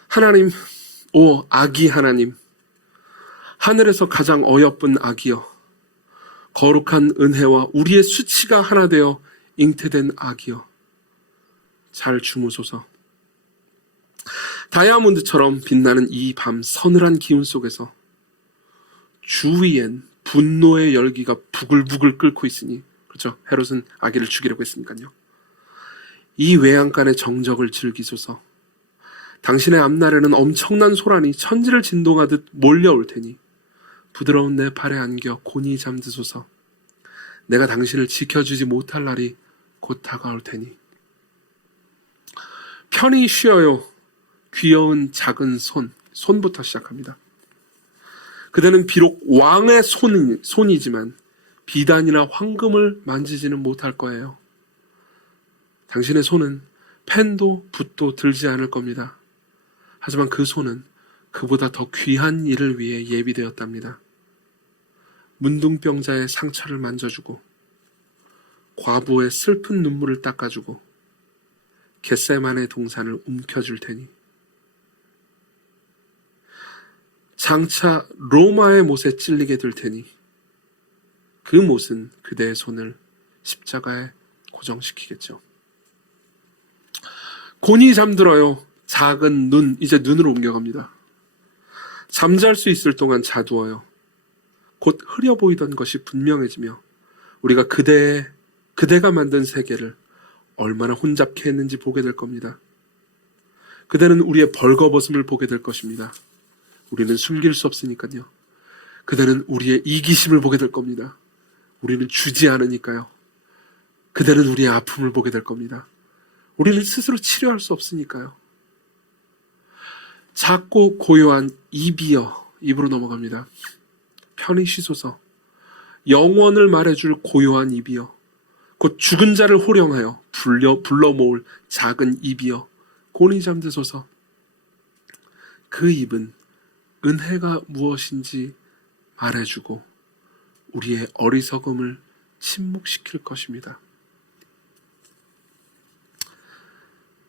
하나님, 오 아기 하나님, 하늘에서 가장 어여쁜 아기여, 거룩한 은혜와 우리의 수치가 하나 되어 잉태된 아기여, 잘 주무소서. 다이아몬드처럼 빛나는 이 밤 서늘한 기운 속에서 주위엔 분노의 열기가 부글부글 끓고 있으니, 그렇죠? 헤롯은 아기를 죽이려고 했으니까요. 이 외양간의 정적을 즐기소서. 당신의 앞날에는 엄청난 소란이 천지를 진동하듯 몰려올 테니 부드러운 내 팔에 안겨 곤히 잠드소서. 내가 당신을 지켜주지 못할 날이 곧 다가올 테니. 편히 쉬어요. 귀여운 작은 손부터 시작합니다. 그대는 비록 왕의 손이지만 비단이나 황금을 만지지는 못할 거예요. 당신의 손은 펜도 붓도 들지 않을 겁니다. 하지만 그 손은 그보다 더 귀한 일을 위해 예비되었답니다. 문둥병자의 상처를 만져주고 과부의 슬픈 눈물을 닦아주고 겟세마네 동산을 움켜줄 테니 장차 로마의 못에 찔리게 될 테니 그 못은 그대의 손을 십자가에 고정시키겠죠. 곤히 잠들어요. 작은 눈, 이제 눈으로 옮겨갑니다. 잠잘 수 있을 동안 자두어요. 곧 흐려 보이던 것이 분명해지며 우리가 그대가 만든 세계를 얼마나 혼잡케 했는지 보게 될 겁니다. 그대는 우리의 벌거벗음을 보게 될 것입니다. 우리는 숨길 수 없으니까요. 그대는 우리의 이기심을 보게 될 겁니다. 우리는 주지 않으니까요. 그대는 우리의 아픔을 보게 될 겁니다. 우리는 스스로 치료할 수 없으니까요. 작고 고요한 입이여, 입으로 넘어갑니다. 편히 쉬소서. 영원을 말해줄 고요한 입이여, 곧 죽은 자를 호령하여 불러 모을 작은 입이여, 곤히 잠드소서. 그 입은 은혜가 무엇인지 말해주고 우리의 어리석음을 침묵시킬 것입니다.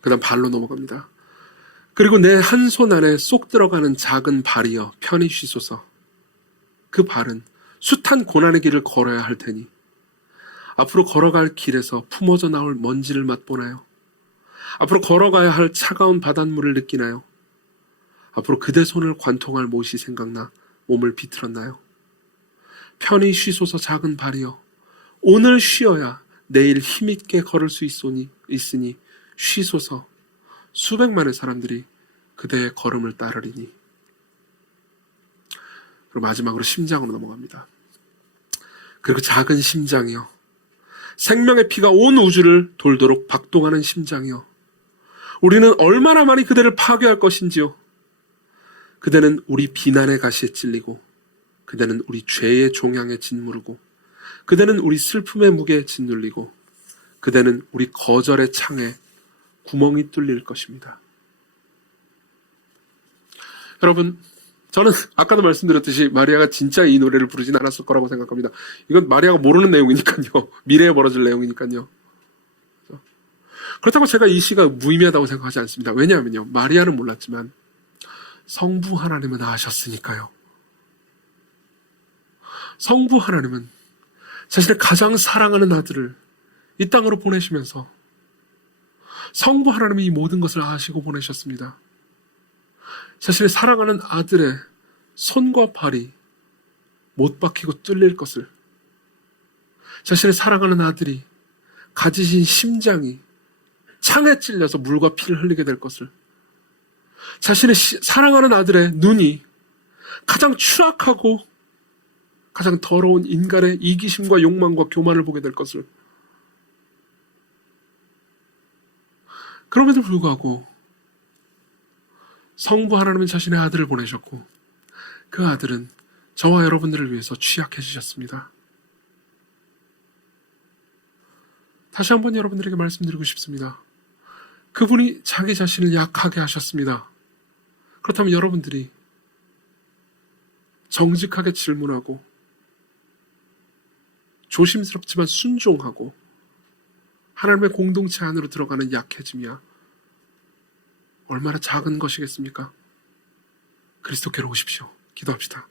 그 다음 발로 넘어갑니다. 그리고 내 한 손 안에 쏙 들어가는 작은 발이여 편히 쉬소서. 그 발은 숱한 고난의 길을 걸어야 할 테니 앞으로 걸어갈 길에서 품어져 나올 먼지를 맛보나요? 앞으로 걸어가야 할 차가운 바닷물을 느끼나요? 앞으로 그대 손을 관통할 못이 생각나 몸을 비틀었나요? 편히 쉬소서 작은 발이여. 오늘 쉬어야 내일 힘있게 걸을 수 있으니 쉬소서. 수백만의 사람들이 그대의 걸음을 따르리니. 그리고 마지막으로 심장으로 넘어갑니다. 그리고 작은 심장이여, 생명의 피가 온 우주를 돌도록 박동하는 심장이여, 우리는 얼마나 많이 그대를 파괴할 것인지요. 그대는 우리 비난의 가시에 찔리고 그대는 우리 죄의 종양에 짓무르고 그대는 우리 슬픔의 무게에 짓눌리고 그대는 우리 거절의 창에 구멍이 뚫릴 것입니다. 여러분, 저는 아까도 말씀드렸듯이 마리아가 진짜 이 노래를 부르진 않았을 거라고 생각합니다. 이건 마리아가 모르는 내용이니까요. 미래에 벌어질 내용이니까요. 그렇다고 제가 이 시가 무의미하다고 생각하지 않습니다. 왜냐하면요, 마리아는 몰랐지만 성부 하나님은 아셨으니까요. 성부 하나님은 자신의 가장 사랑하는 아들을 이 땅으로 보내시면서 성부 하나님이 이 모든 것을 아시고 보내셨습니다. 자신의 사랑하는 아들의 손과 발이 못 박히고 뚫릴 것을, 자신의 사랑하는 아들이 가지신 심장이 창에 찔려서 물과 피를 흘리게 될 것을, 자신의 사랑하는 아들의 눈이 가장 추악하고 가장 더러운 인간의 이기심과 욕망과 교만을 보게 될 것을, 그럼에도 불구하고 성부 하나님은 자신의 아들을 보내셨고 그 아들은 저와 여러분들을 위해서 취약해지셨습니다. 다시 한번 여러분들에게 말씀드리고 싶습니다. 그분이 자기 자신을 약하게 하셨습니다. 그렇다면 여러분들이 정직하게 질문하고 조심스럽지만 순종하고 하나님의 공동체 안으로 들어가는 약해짐이야 얼마나 작은 것이겠습니까? 그리스도께로 오십시오. 기도합시다.